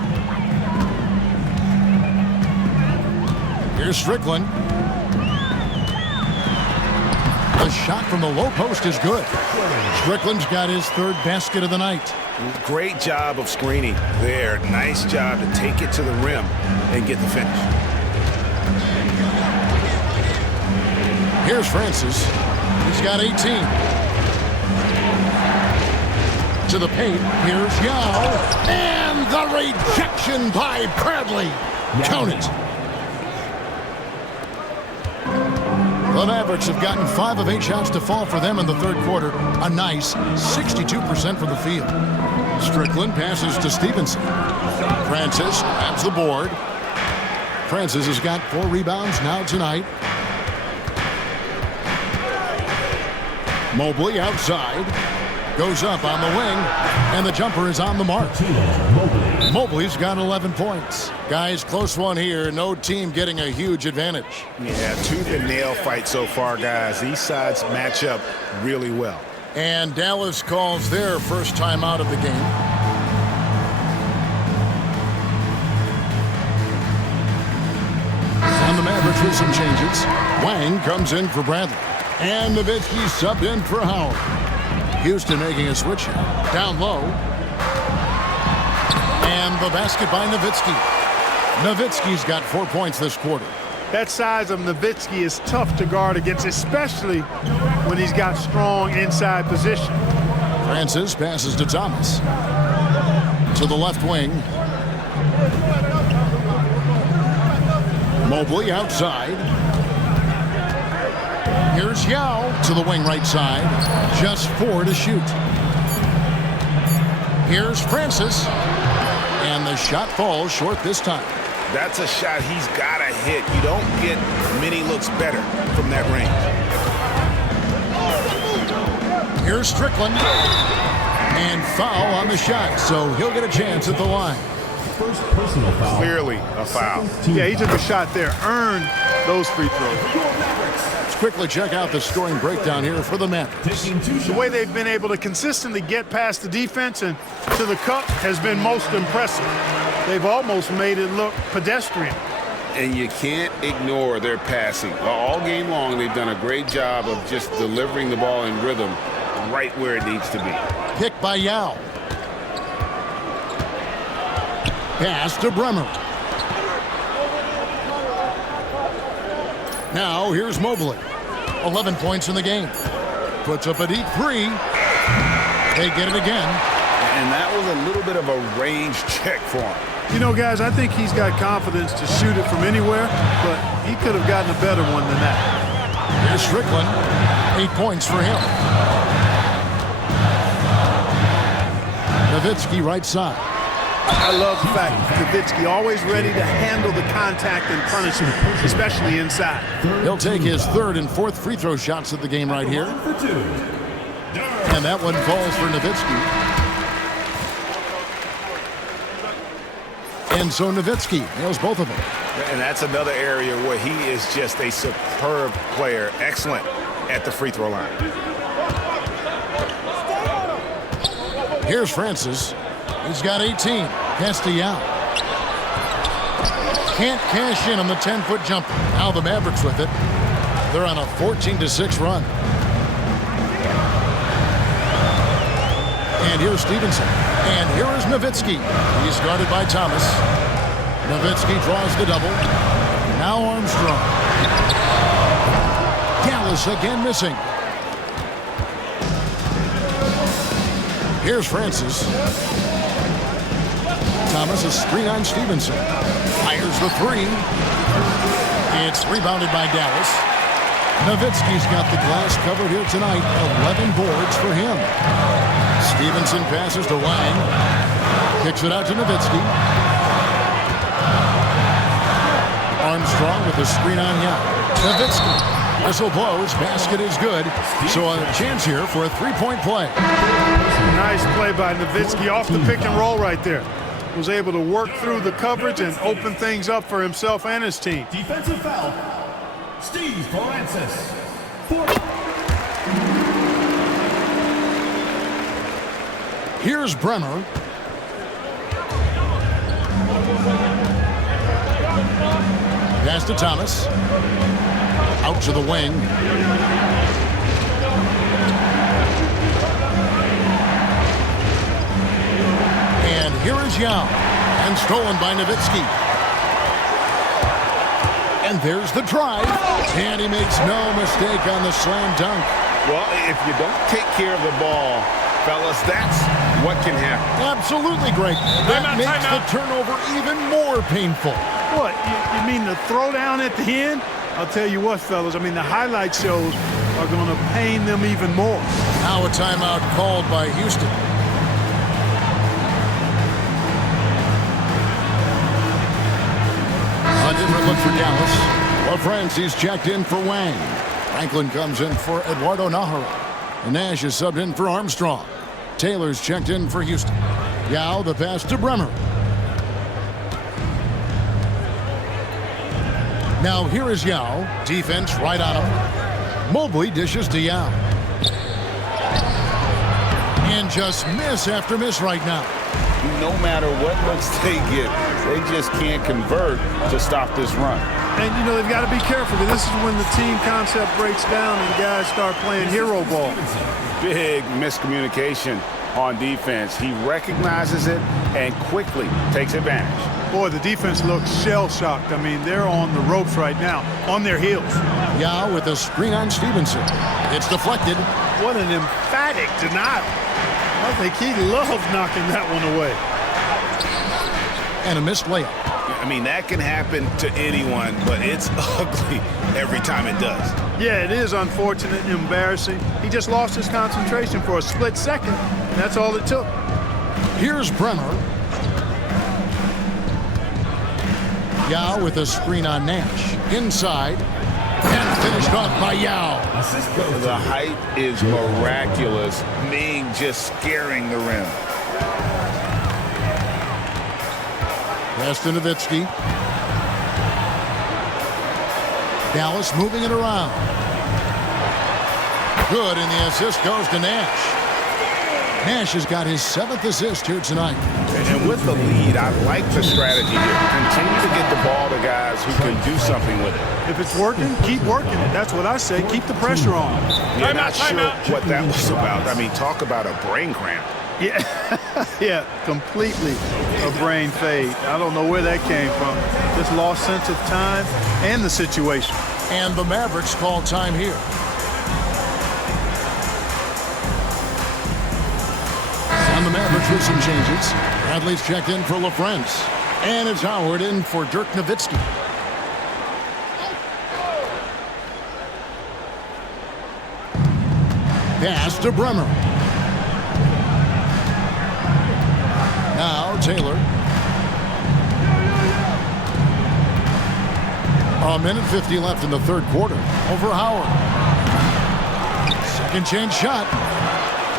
Here's Strickland. The shot from the low post is good. Strickland's got his 3rd basket of the night. Great job of screening there. Nice job to take it to the rim and get the finish. Here's Francis. He's got 18. To the paint. Here's Yao. And the rejection by Bradley. Count it. The Mavericks have gotten 5 of 8 shots to fall for them in the 3rd quarter. A nice 62% from the field. Strickland passes to Stevenson. Francis grabs the board. Francis has got 4 rebounds now tonight. Mobley outside. Goes up on the wing. And the jumper is on the mark. Mobley's got 11 points. Guys, close one here. No team getting a huge advantage. Yeah, tooth and nail fight so far, guys. These sides match up really well. And Dallas calls their first time out of the game. And the Mavericks with some changes. Wang comes in for Bradley. And Nowitzki subbed in for Howard. Houston making a switch here. Down low. And the basket by Nowitzki. Nowitzki's got 4 points this quarter. That size of Nowitzki is tough to guard against, especially when he's got strong inside position. Francis passes to Thomas. To the left wing. Mobley outside. Here's Yao to the wing right side. Just 4 to shoot. Here's Francis. And the shot falls short this time. That's a shot he's got to hit. You don't get many looks better from that range. Here's Strickland. And foul on the shot, so he'll get a chance at the line. First personal foul. Clearly a foul. Yeah, he took a shot there, earned those free throws. Let's quickly check out the scoring breakdown here for the Mavericks. The way they've been able to consistently get past the defense and to the cup has been most impressive. They've almost made it look pedestrian. And you can't ignore their passing. All game long, they've done a great job of just delivering the ball in rhythm right where it needs to be. Picked by Yao. Pass to Bremer. Now here's Mobley. 11 points in the game. Puts up a deep 3. They get it again. And that was a little bit of a range check for him. You know, guys, I think he's got confidence to shoot it from anywhere, but he could have gotten a better one than that. Here's Strickland. 8 points for him. Nowitzki right side. I love the fact Nowitzki always ready to handle the contact and punishment, especially inside. He'll take his 3rd and 4th free throw shots of the game right here. And that one falls for Nowitzki. And so Nowitzki nails both of them. And that's another area where he is just a superb player. Excellent at the free throw line. Here's Francis. He's got 18. Pass to Yao. Can't cash in on the 10-foot jumper. Now the Mavericks with it. They're on a 14-6 run. And here's Stevenson. And here is Nowitzki. He's guarded by Thomas. Nowitzki draws the double. Now Armstrong. Dallas again missing. Here's Francis. Thomas a screen on Stevenson. Fires the 3. It's rebounded by Dallas. Nowitzki's got the glass covered here tonight. 11 boards for him. Stevenson passes to Wang. Kicks it out to Nowitzki. Armstrong with the screen on Yao. Nowitzki. Whistle blows. Basket is good. So a chance here for a three-point play. Nice play by Nowitzki off the pick and roll right there. Was able to work through the coverage and open things up for himself and his team. Defensive foul. Steve Francis. Here's Bremer. Pass to Thomas. Out to the wing. And here is Yao. And stolen by Nowitzki. And there's the drive. And he makes no mistake on the slam dunk. Well, if you don't take care of the ball, fellas, that's what can happen. Absolutely, Greg. That makes the turnover even more painful. What, you mean the throwdown at the end? I'll tell you what, fellas, I mean, the highlight shows are going to pain them even more. Now a timeout called by Houston. A different look for Dallas. LaFrancis checked in for Wang. Franklin comes in for Eduardo Nahara. And Nash is subbed in for Armstrong. Taylor's checked in for Houston. Yao, the pass to Bremer. Now here is Yao. Defense right on him. Mobley dishes to Yao. And just miss after miss right now. No matter what looks they get, they just can't convert to stop this run. And, you know, they've got to be careful, because this is when the team concept breaks down and guys start playing hero ball. Big miscommunication on defense. He recognizes it and quickly takes advantage. Boy, the defense looks shell-shocked. I mean, they're on the ropes right now, on their heels. Yao with a screen on Stevenson. It's deflected. What an emphatic denial. I think he loved knocking that one away. And a missed layup. I mean, that can happen to anyone, but it's ugly every time it does. Yeah, it is unfortunate and embarrassing. He just lost his concentration for a split second, and that's all it took. Here's Bremer. Yao with a screen on Nash. Inside. And finished off by Yao. The height is miraculous. Ming just scaring the rim. Pass to Nowitzki. Dallas moving it around. Good, and the assist goes to Nash. Nash has got his 7th assist here tonight. And with the lead, I like the strategy here. Continue to get the ball to guys who can do something with it. If it's working, keep working it. That's what I say. Keep the pressure on. Yeah, not sure what that was about. I mean, talk about a brain cramp. Yeah, yeah, completely a brain fade. I don't know where that came from. Just lost sense of time and the situation. And the Mavericks call time here. And the Mavericks with some changes. Bradley's checked in for LaFrance. And it's Howard in for Dirk Nowitzki. Pass to Bremer. Now Taylor. A minute 50 left in the third quarter. Over Howard. Second chance shot.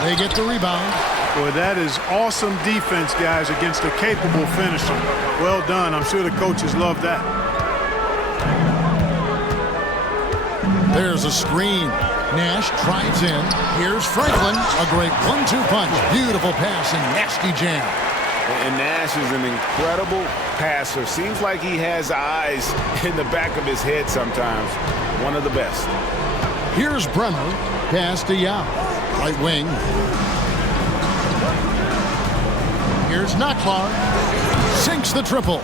They get the rebound. Boy, that is awesome defense, guys, against a capable finisher. Well done. I'm sure the coaches love that. There's a screen. Nash drives in. Here's Franklin. A great 1-2 punch. Beautiful pass and nasty jam. And Nash is an incredible passer. Seems like he has eyes in the back of his head sometimes. One of the best. Here's Bremer. Pass to Yao. Right wing. Here's Nakbar. Sinks the triple.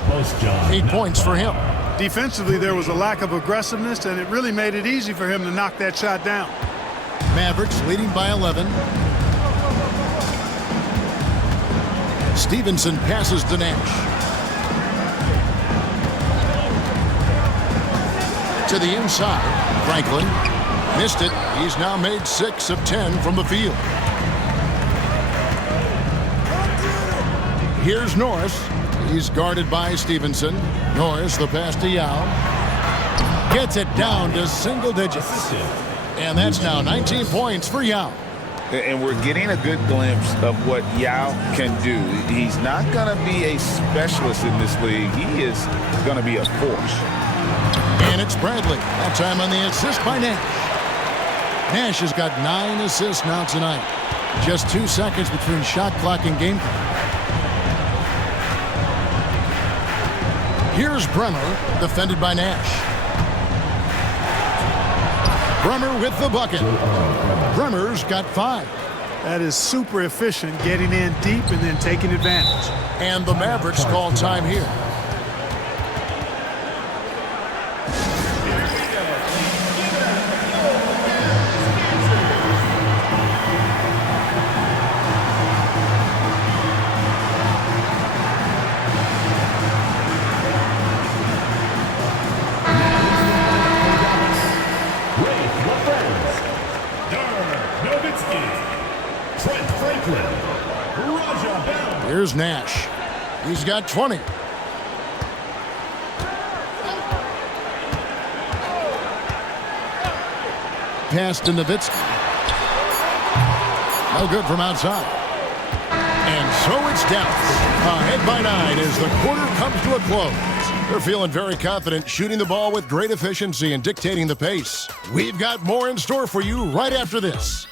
8 points for him. Defensively, there was a lack of aggressiveness, and it really made it easy for him to knock that shot down. Mavericks leading by 11. Stevenson passes to Nash. To the inside. Franklin missed it. He's now made 6 of 10 from the field. Here's Norris. He's guarded by Stevenson. Norris, the pass to Yao. Gets it down to single digits. And that's now 19 points for Yao. And we're getting a good glimpse of what Yao can do. He's not going to be a specialist in this league. He is going to be a force. And it's Bradley. That time on the assist by Nash. Nash has got 9 assists now tonight. Just 2 seconds between shot clock and game clock. Here's Bremer, defended by Nash. Bremer with the bucket. Bremer's got 5. That is super efficient, getting in deep and then taking advantage. And the Mavericks call time here. Here's Nash. He's got 20. Pass to Nowitzki. No good from outside. And so it's down. Ahead by 9 as the quarter comes to a close. They're feeling very confident, shooting the ball with great efficiency and dictating the pace. We've got more in store for you right after this.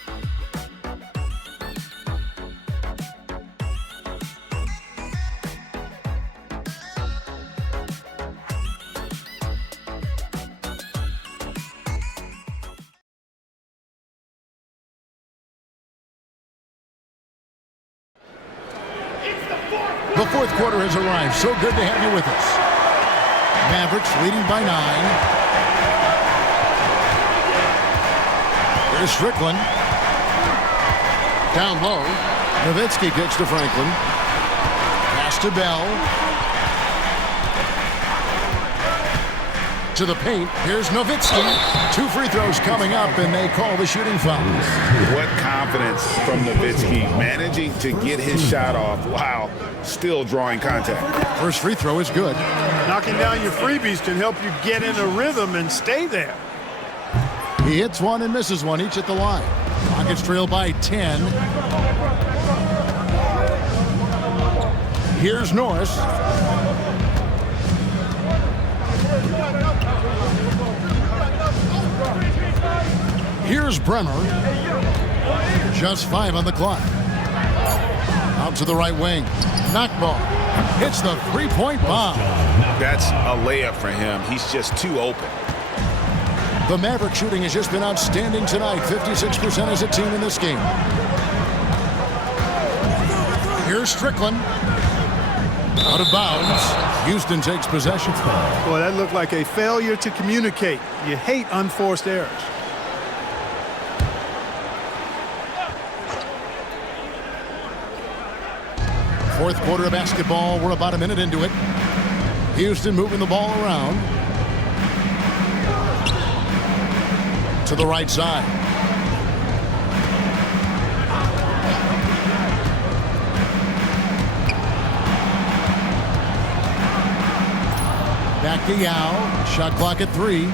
The fourth quarter has arrived. So good to have you with us. Mavericks leading by 9. Here's Strickland. Down low. Nowitzki kicks to Franklin. Pass to Bell. To the paint. Here's Nowitzki. 2 free throws coming up, and they call the shooting foul. What confidence from Nowitzki, managing to get his shot off while still drawing contact. First free throw is good. Knocking down your freebies can help you get in a rhythm and stay there. He hits one and misses one, each at the line. Rockets trail by 10. Here's Norris. Here's Bremer. Just 5 on the clock. Out to the right wing. Knock ball. Hits the three-point bomb. That's a layup for him. He's just too open. The Maverick shooting has just been outstanding tonight. 56% as a team in this game. Here's Strickland. Out of bounds. Houston takes possession. Boy, that looked like a failure to communicate. You hate unforced errors. Fourth quarter of basketball. We're about a minute into it. Houston moving the ball around. To the right side. Back to Yao. Shot clock at 3.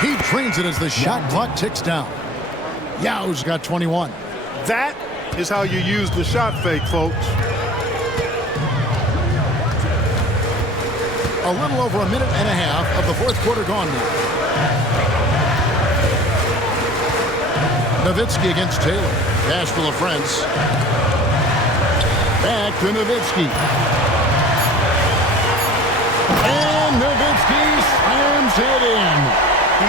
He trains it as the shot clock ticks down. Yao's got 21. That is how you use the shot fake, folks. A little over a minute and a half of the fourth quarter gone now. Nowitzki against Taylor. Pass to LaFrance. Back to Nowitzki. And Nowitzki slams it in.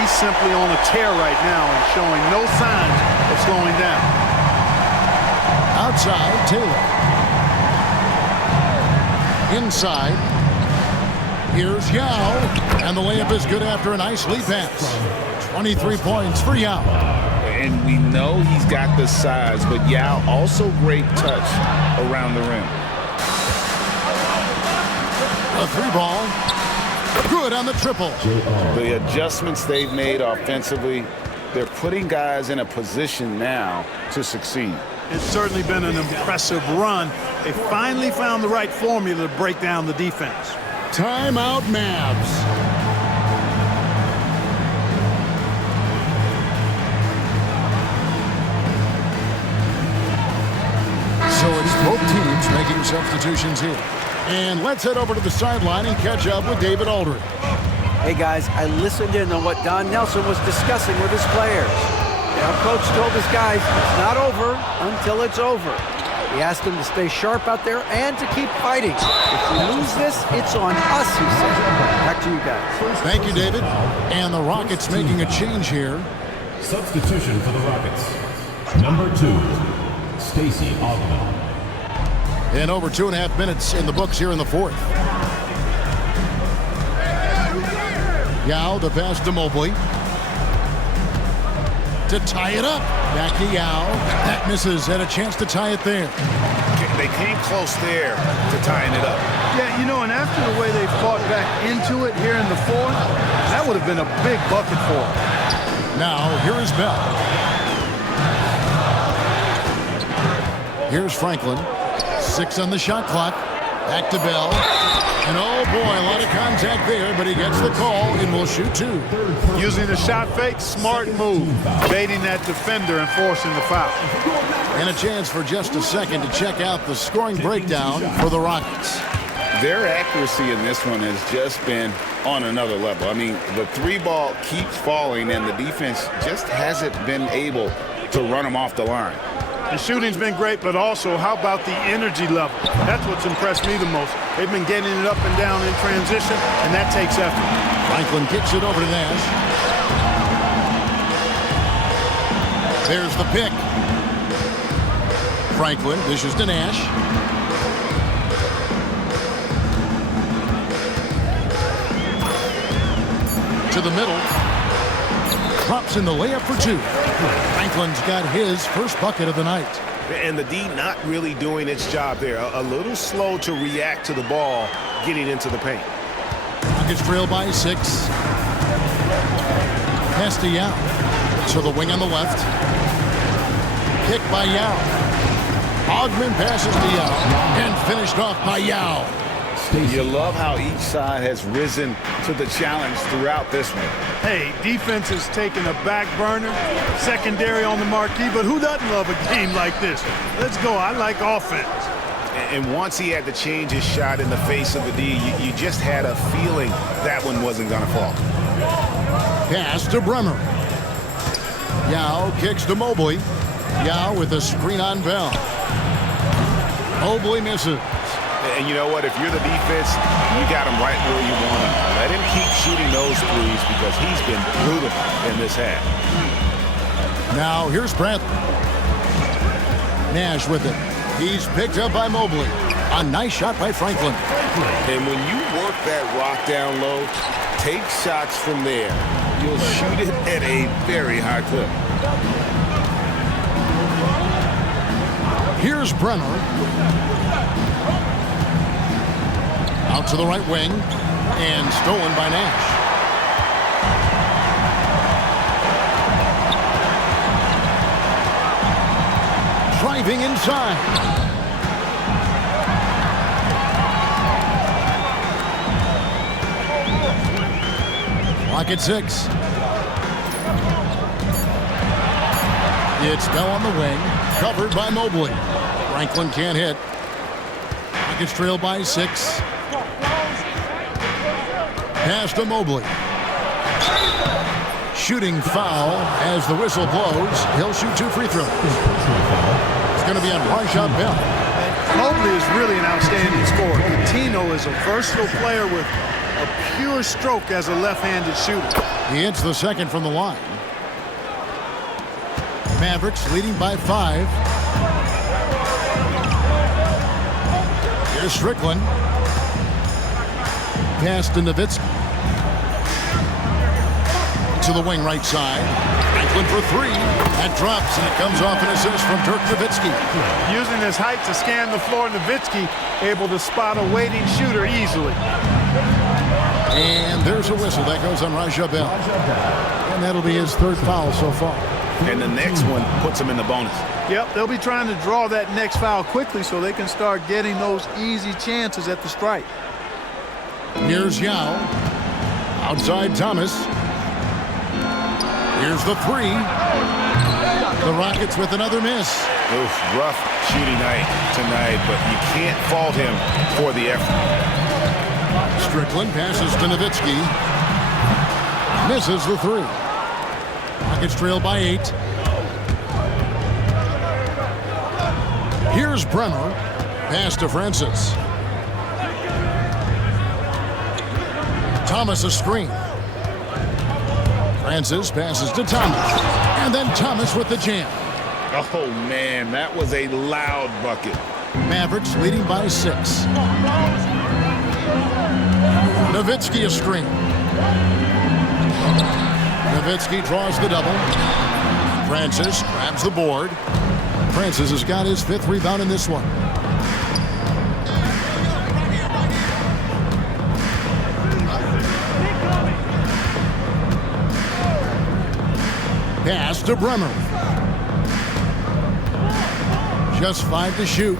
He's simply on a tear right now and showing no signs of slowing down. Outside, Taylor. Inside. Here's Yao. And the layup is good after a nice lead pass. 23 points for Yao. And we know he's got the size, but Yao also great touch around the rim. A 3-ball. Good on the triple. The adjustments they've made offensively, they're putting guys in a position now to succeed. It's certainly been an impressive run. They finally found the right formula to break down the defense. Timeout, Mavs. So it's both teams making substitutions here. And let's head over to the sideline and catch up with David Aldridge. Hey guys, I listened in on what Don Nelson was discussing with his players. Our coach told his guys it's not over until it's over. He asked them to stay sharp out there and to keep fighting. If we lose this, it's on us, he said. Back to you guys. Thank you, David. And the Rockets making a change here. Substitution for the Rockets. Number 2, Stacey Augmon. And over 2.5 minutes in the books here in the fourth. Yao, the pass to Mobley. To tie it up. Back to Yao. That misses, and a chance to tie it there. They came close there to tying it up. Yeah, you know, and after the way they fought back into it here in the fourth, that would have been a big bucket for them. Now, here is Bell. Here's Franklin. 6 on the shot clock. Back to Bell. And oh boy, a lot of contact there, but he gets the call and will shoot 2. Using the shot fake, smart move. Baiting that defender and forcing the foul. And a chance for just a second to check out the scoring breakdown for the Rockets. Their accuracy in this one has just been on another level. I mean, the 3-ball keeps falling, and the defense just hasn't been able to run them off the line. The shooting's been great, but also how about the energy level? That's what's impressed me the most. They've been getting it up and down in transition, and that takes effort. Franklin kicks it over to Nash. There's the pick. Franklin dishes to Nash. To the middle. Drops in the layup for 2. Franklin's got his first bucket of the night. And the D not really doing its job there. A little slow to react to the ball getting into the paint. Rockets trail by 6. Pass to Yao. To the wing on the left. Kick by Yao. Augmon passes to Yao. And finished off by Yao. You love how each side has risen to the challenge throughout this one. Hey, defense is taking a back burner, secondary on the marquee, but who doesn't love a game like this? Let's go. I like offense. And once he had to change his shot in the face of the D, you just had a feeling that one wasn't going to fall. Pass to Bremer. Yao kicks to Mobley. Yao with a screen on Bell. Mobley misses. And you know what? If you're the defense, you got him right where you want him. Let him keep shooting those threes because he's been brutal in this half. Now here's Bradley. Nash with it. He's picked up by Mobley. A nice shot by Franklin. And when you work that rock down low, take shots from there. You'll shoot it at a very high clip. Here's Bremer. Out to the right wing, and stolen by Nash. Driving inside. Clock at 6. It's Bell on the wing, covered by Mobley. Franklin can't hit. Rockets trail by 6. Pass to Mobley. Shooting foul as the whistle blows. He'll shoot 2 free throws. It's going to be on Rashad Bell. Mobley is really an outstanding scorer. Coutinho is a versatile player with a pure stroke as a left-handed shooter. He hits the second from the line. Mavericks leading by 5. Here's Strickland. Pass to Nowitzki. To the wing right side. Franklin for 3. That drops, and it comes off an assist from Dirk Nowitzki. Using his height to scan the floor, Nowitzki able to spot a waiting shooter easily. And there's a whistle that goes on Rashad Bell. And that'll be his 3rd foul so far. and the next one puts them in the bonus. Yep, they'll be trying to draw that next foul quickly so they can start getting those easy chances at the stripe. Here's Yao. Outside Thomas. Here's the three. The Rockets with another miss. Oof, rough shooting night tonight, but you can't fault him for the effort. Strickland passes to Nowitzki. Misses the three. Rockets trail by 8. Here's Bremer. Pass to Francis. Thomas a screen. Francis passes to Thomas. And then Thomas with the jam. Oh, man, that was a loud bucket. Mavericks leading by 6. Nowitzki a screen. Nowitzki draws the double. Francis grabs the board. Francis has got his 5th rebound in this one. Pass to Bremer. Just 5 to shoot.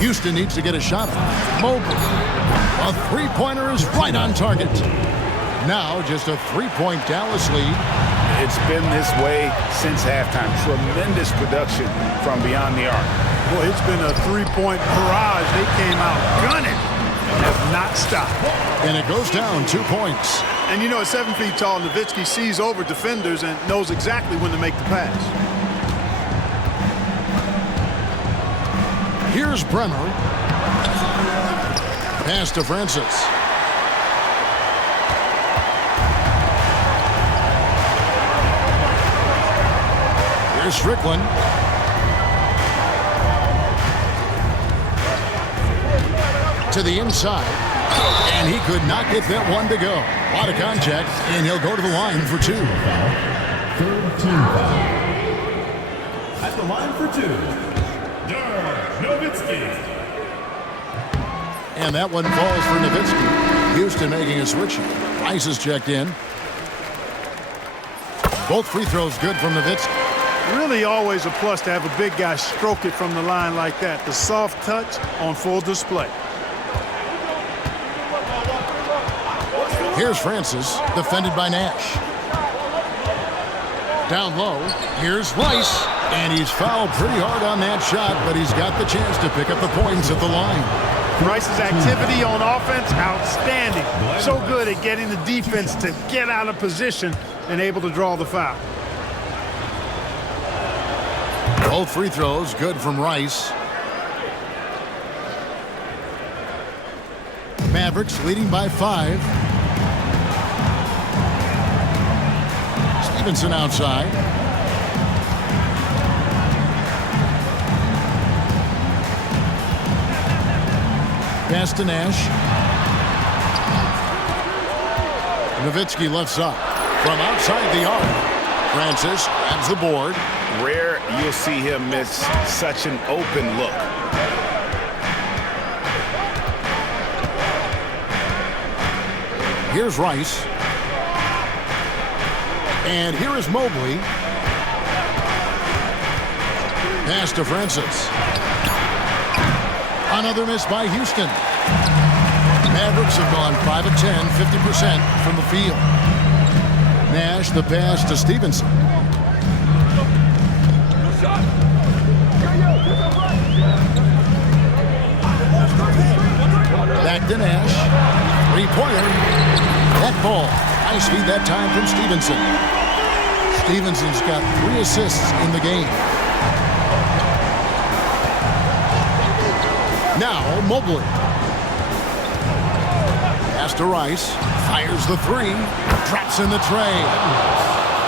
Houston needs to get a shot off. Mobley. A three-pointer is right on target. Now just a 3-point Dallas lead. It's been this way since halftime. Tremendous production from beyond the arc. Boy, it's been a 3-point barrage. They came out gunning and have not stopped. And it goes down 2 points. And you know, at 7 feet tall, Nowitzki sees over defenders and knows exactly when to make the pass. Here's Bremer. Pass to Francis. Here's Strickland. To the inside. And he could not get that one to go. A lot of contact, and he'll go to the line for 2. Third team foul. At the line for 2, Nowitzki. And that one falls for Nowitzki. Houston making a switch. Rice is checked in. Both free throws good from Nowitzki. Really always a plus to have a big guy stroke it from the line like that. The soft touch on full display. Here's Francis, defended by Nash. Down low, here's Rice. And he's fouled pretty hard on that shot, but he's got the chance to pick up the points at the line. Rice's activity on offense, outstanding. So good at getting the defense to get out of position and able to draw the foul. Both free throws good from Rice. Mavericks leading by 5. Stevenson outside. Pass to Nash. Nowitzki left side. From outside the arc. Francis grabs the board. Rare you'll see him miss such an open look. Here's Rice. And here is Mobley. Pass to Francis. Another miss by Houston. Mavericks have gone 5 of 10, 50% from the field. Nash the pass to Stevenson. Back to Nash. 3-pointer. That ball. Nice feed that time from Stevenson. Stevenson's got 3 assists in the game. Now Mobley. Pass to Rice. Fires the 3. Drops in the tray.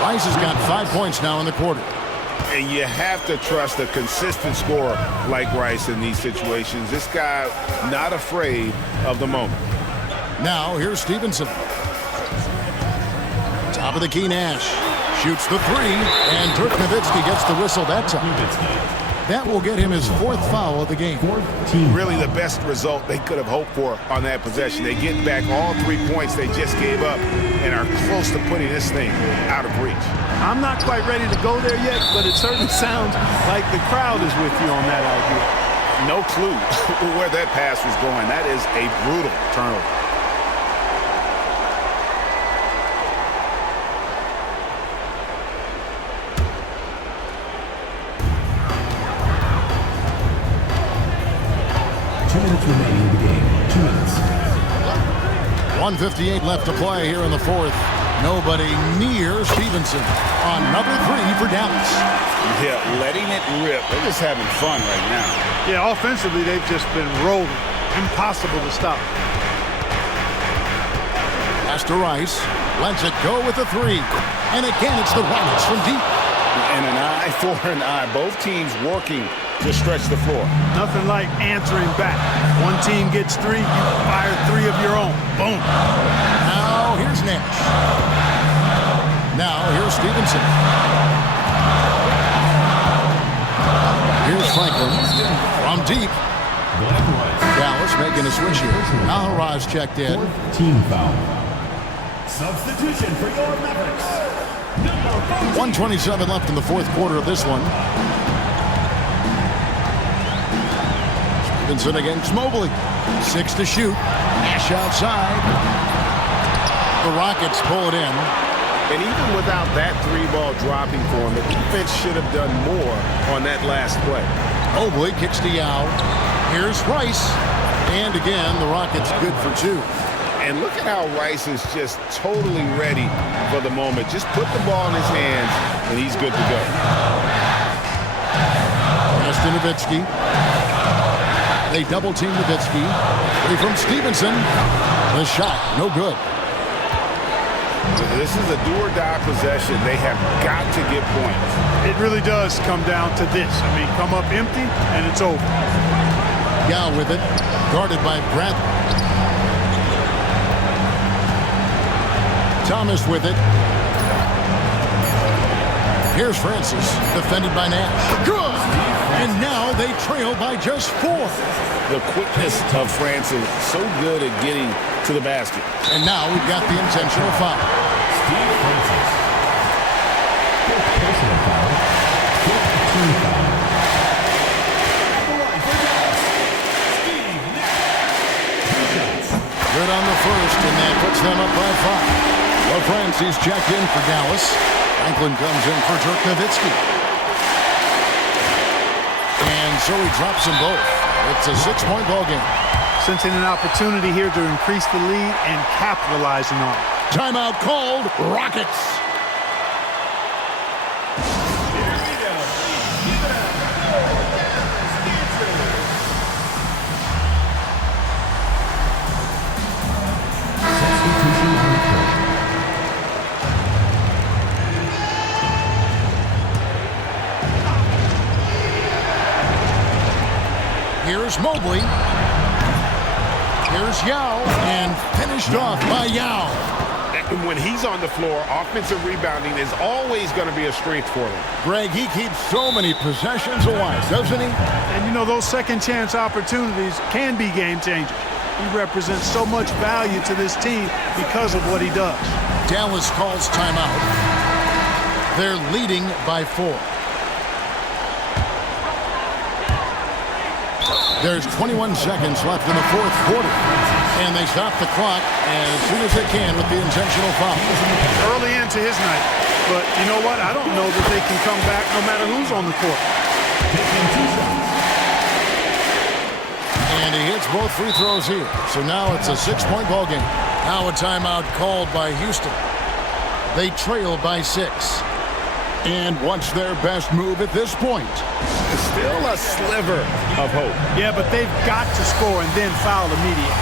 Rice has got 5 points now in the quarter. And you have to trust a consistent scorer like Rice in these situations. This guy not afraid of the moment. Now here's Stevenson. Top of the key, Nash. Shoots the 3, and Dirk Nowitzki gets the whistle that time. That will get him his 4th foul of the game. Really the best result they could have hoped for on that possession. They get back all 3 points they just gave up and are close to putting this thing out of reach. I'm not quite ready to go there yet, but it certainly sounds like the crowd is with you on that idea. No clue where that pass was going. That is a brutal turnover. Remaining in the game. 2 minutes. 1:58 left to play here in the 4th. Nobody near Stevenson. Another 3 for Dallas. Yeah, letting it rip. They're just having fun right now. Yeah, offensively, they've just been rolling. Impossible to stop. Pass to Rice. Lets it go with a 3. And again, it's the Rockets from deep. And an eye for an eye. Both teams working to stretch the floor. Nothing like answering back. One team gets 3, you fire 3 of your own. Boom. Now here's Nash. Now here's Stevenson. Here's Franklin from deep. Dallas making a switch here. Al-Harraz checked in. 4th team foul. Substitution for your Mavericks. 1:27 left in the 4th quarter of this one. Stevenson against Mobley. 6 to shoot. Nash outside. The Rockets pull it in. And even without that 3-ball dropping for him, the defense should have done more on that last play. Mobley kicks to Yao. Here's Rice. And again, the Rockets good for 2. And look at how Rice is just totally ready for the moment. Just put the ball in his hands, and he's good to go. Pass to Nowitzki. They double-team Nowitzki. Away from Stevenson. The shot, no good. This is a do-or-die possession. They have got to get points. It really does come down to this. I mean, come up empty, and it's over. Yao with it. Guarded by Bradley. Thomas with it. Here's Francis, defended by Nash. Good! And now they trail by just 4. The quickness of Francis, so good at getting to the basket. And now we've got the intentional foul. Steve Francis. 5th personal foul. 5th team foul. Good on the first, and that puts them up by 5. Well, Francis checked in for Dallas. Franklin comes in for Dirk Nowitzki. And so he drops them both. It's a 6-point ball game. Sensing an opportunity here to increase the lead and capitalizing on it. Timeout called. Rockets. Here's Mobley. Here's Yao, and finished off by Yao. And when he's on the floor, offensive rebounding is always going to be a strength for him. Greg, he keeps so many possessions alive, doesn't he? And you know, those second chance opportunities can be game changers. He represents so much value to this team because of what he does. Dallas calls timeout. They're leading by 4. There's 21 seconds left in the 4th quarter. And they stop the clock as soon as they can with the intentional foul. Early into his night. But you know what? I don't know that they can come back no matter who's on the court. And he hits both free throws here. So now it's a 6-point ball game. Now a timeout called by Houston. They trail by 6. And what's their best move at this point? Still a sliver of hope. Yeah, but they've got to score and then foul immediately.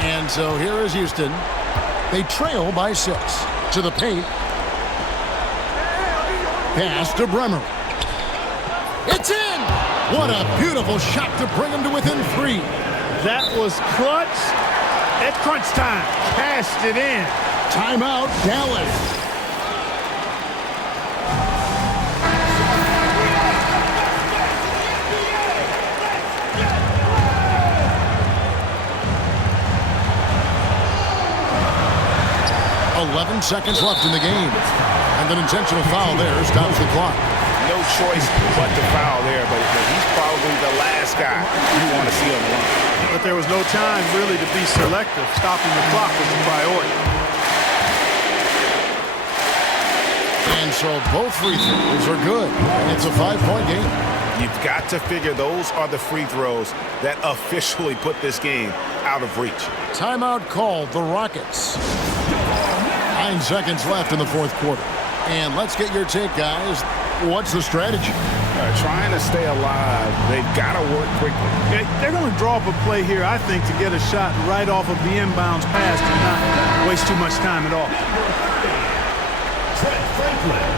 And so here is Houston. They trail by 6. To the paint. Pass to Bremer. It's in! What a beautiful shot to bring him to within 3. That was clutch at crunch time. Cashed it in. Timeout, Dallas. Seconds left in the game. And an intentional foul there stops the clock. No choice but to foul there, but he's probably the last guy you want to see on the line. But there was no time really to be selective. Stopping the clock was the priority. And so both free throws are good. It's a 5-point game. You've got to figure those are the free throws that officially put this game out of reach. Timeout called the Rockets. 9 seconds left in the fourth quarter. And let's get your take, guys. What's the strategy? Trying to stay alive. They've got to work quickly. They're going to draw up a play here, I think, to get a shot right off of the inbounds pass and not waste too much time at all. Trent Franklin.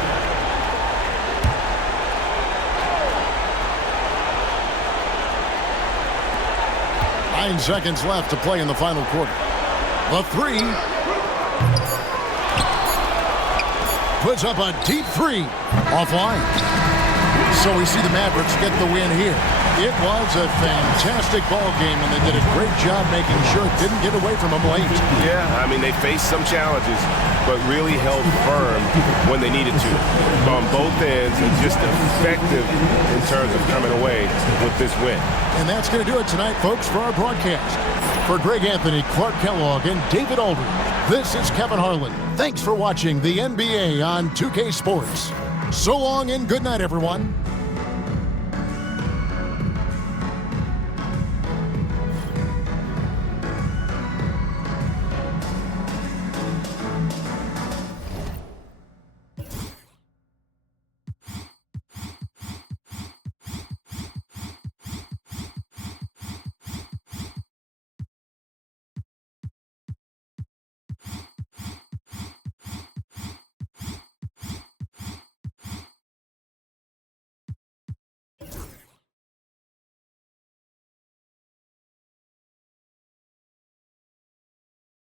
9 seconds left to play in the final quarter. The 3. Puts up a deep 3. Offline. So we see the Mavericks get the win here. It was a fantastic ball game, and they did a great job making sure it didn't get away from them late. Yeah, I mean, they faced some challenges, but really held firm when they needed to. On both ends, and just effective in terms of coming away with this win. And that's going to do it tonight, folks, for our broadcast. For Greg Anthony, Clark Kellogg, and David Aldridge, this is Kevin Harlan. Thanks for watching the NBA on 2K Sports. So long and good night, everyone.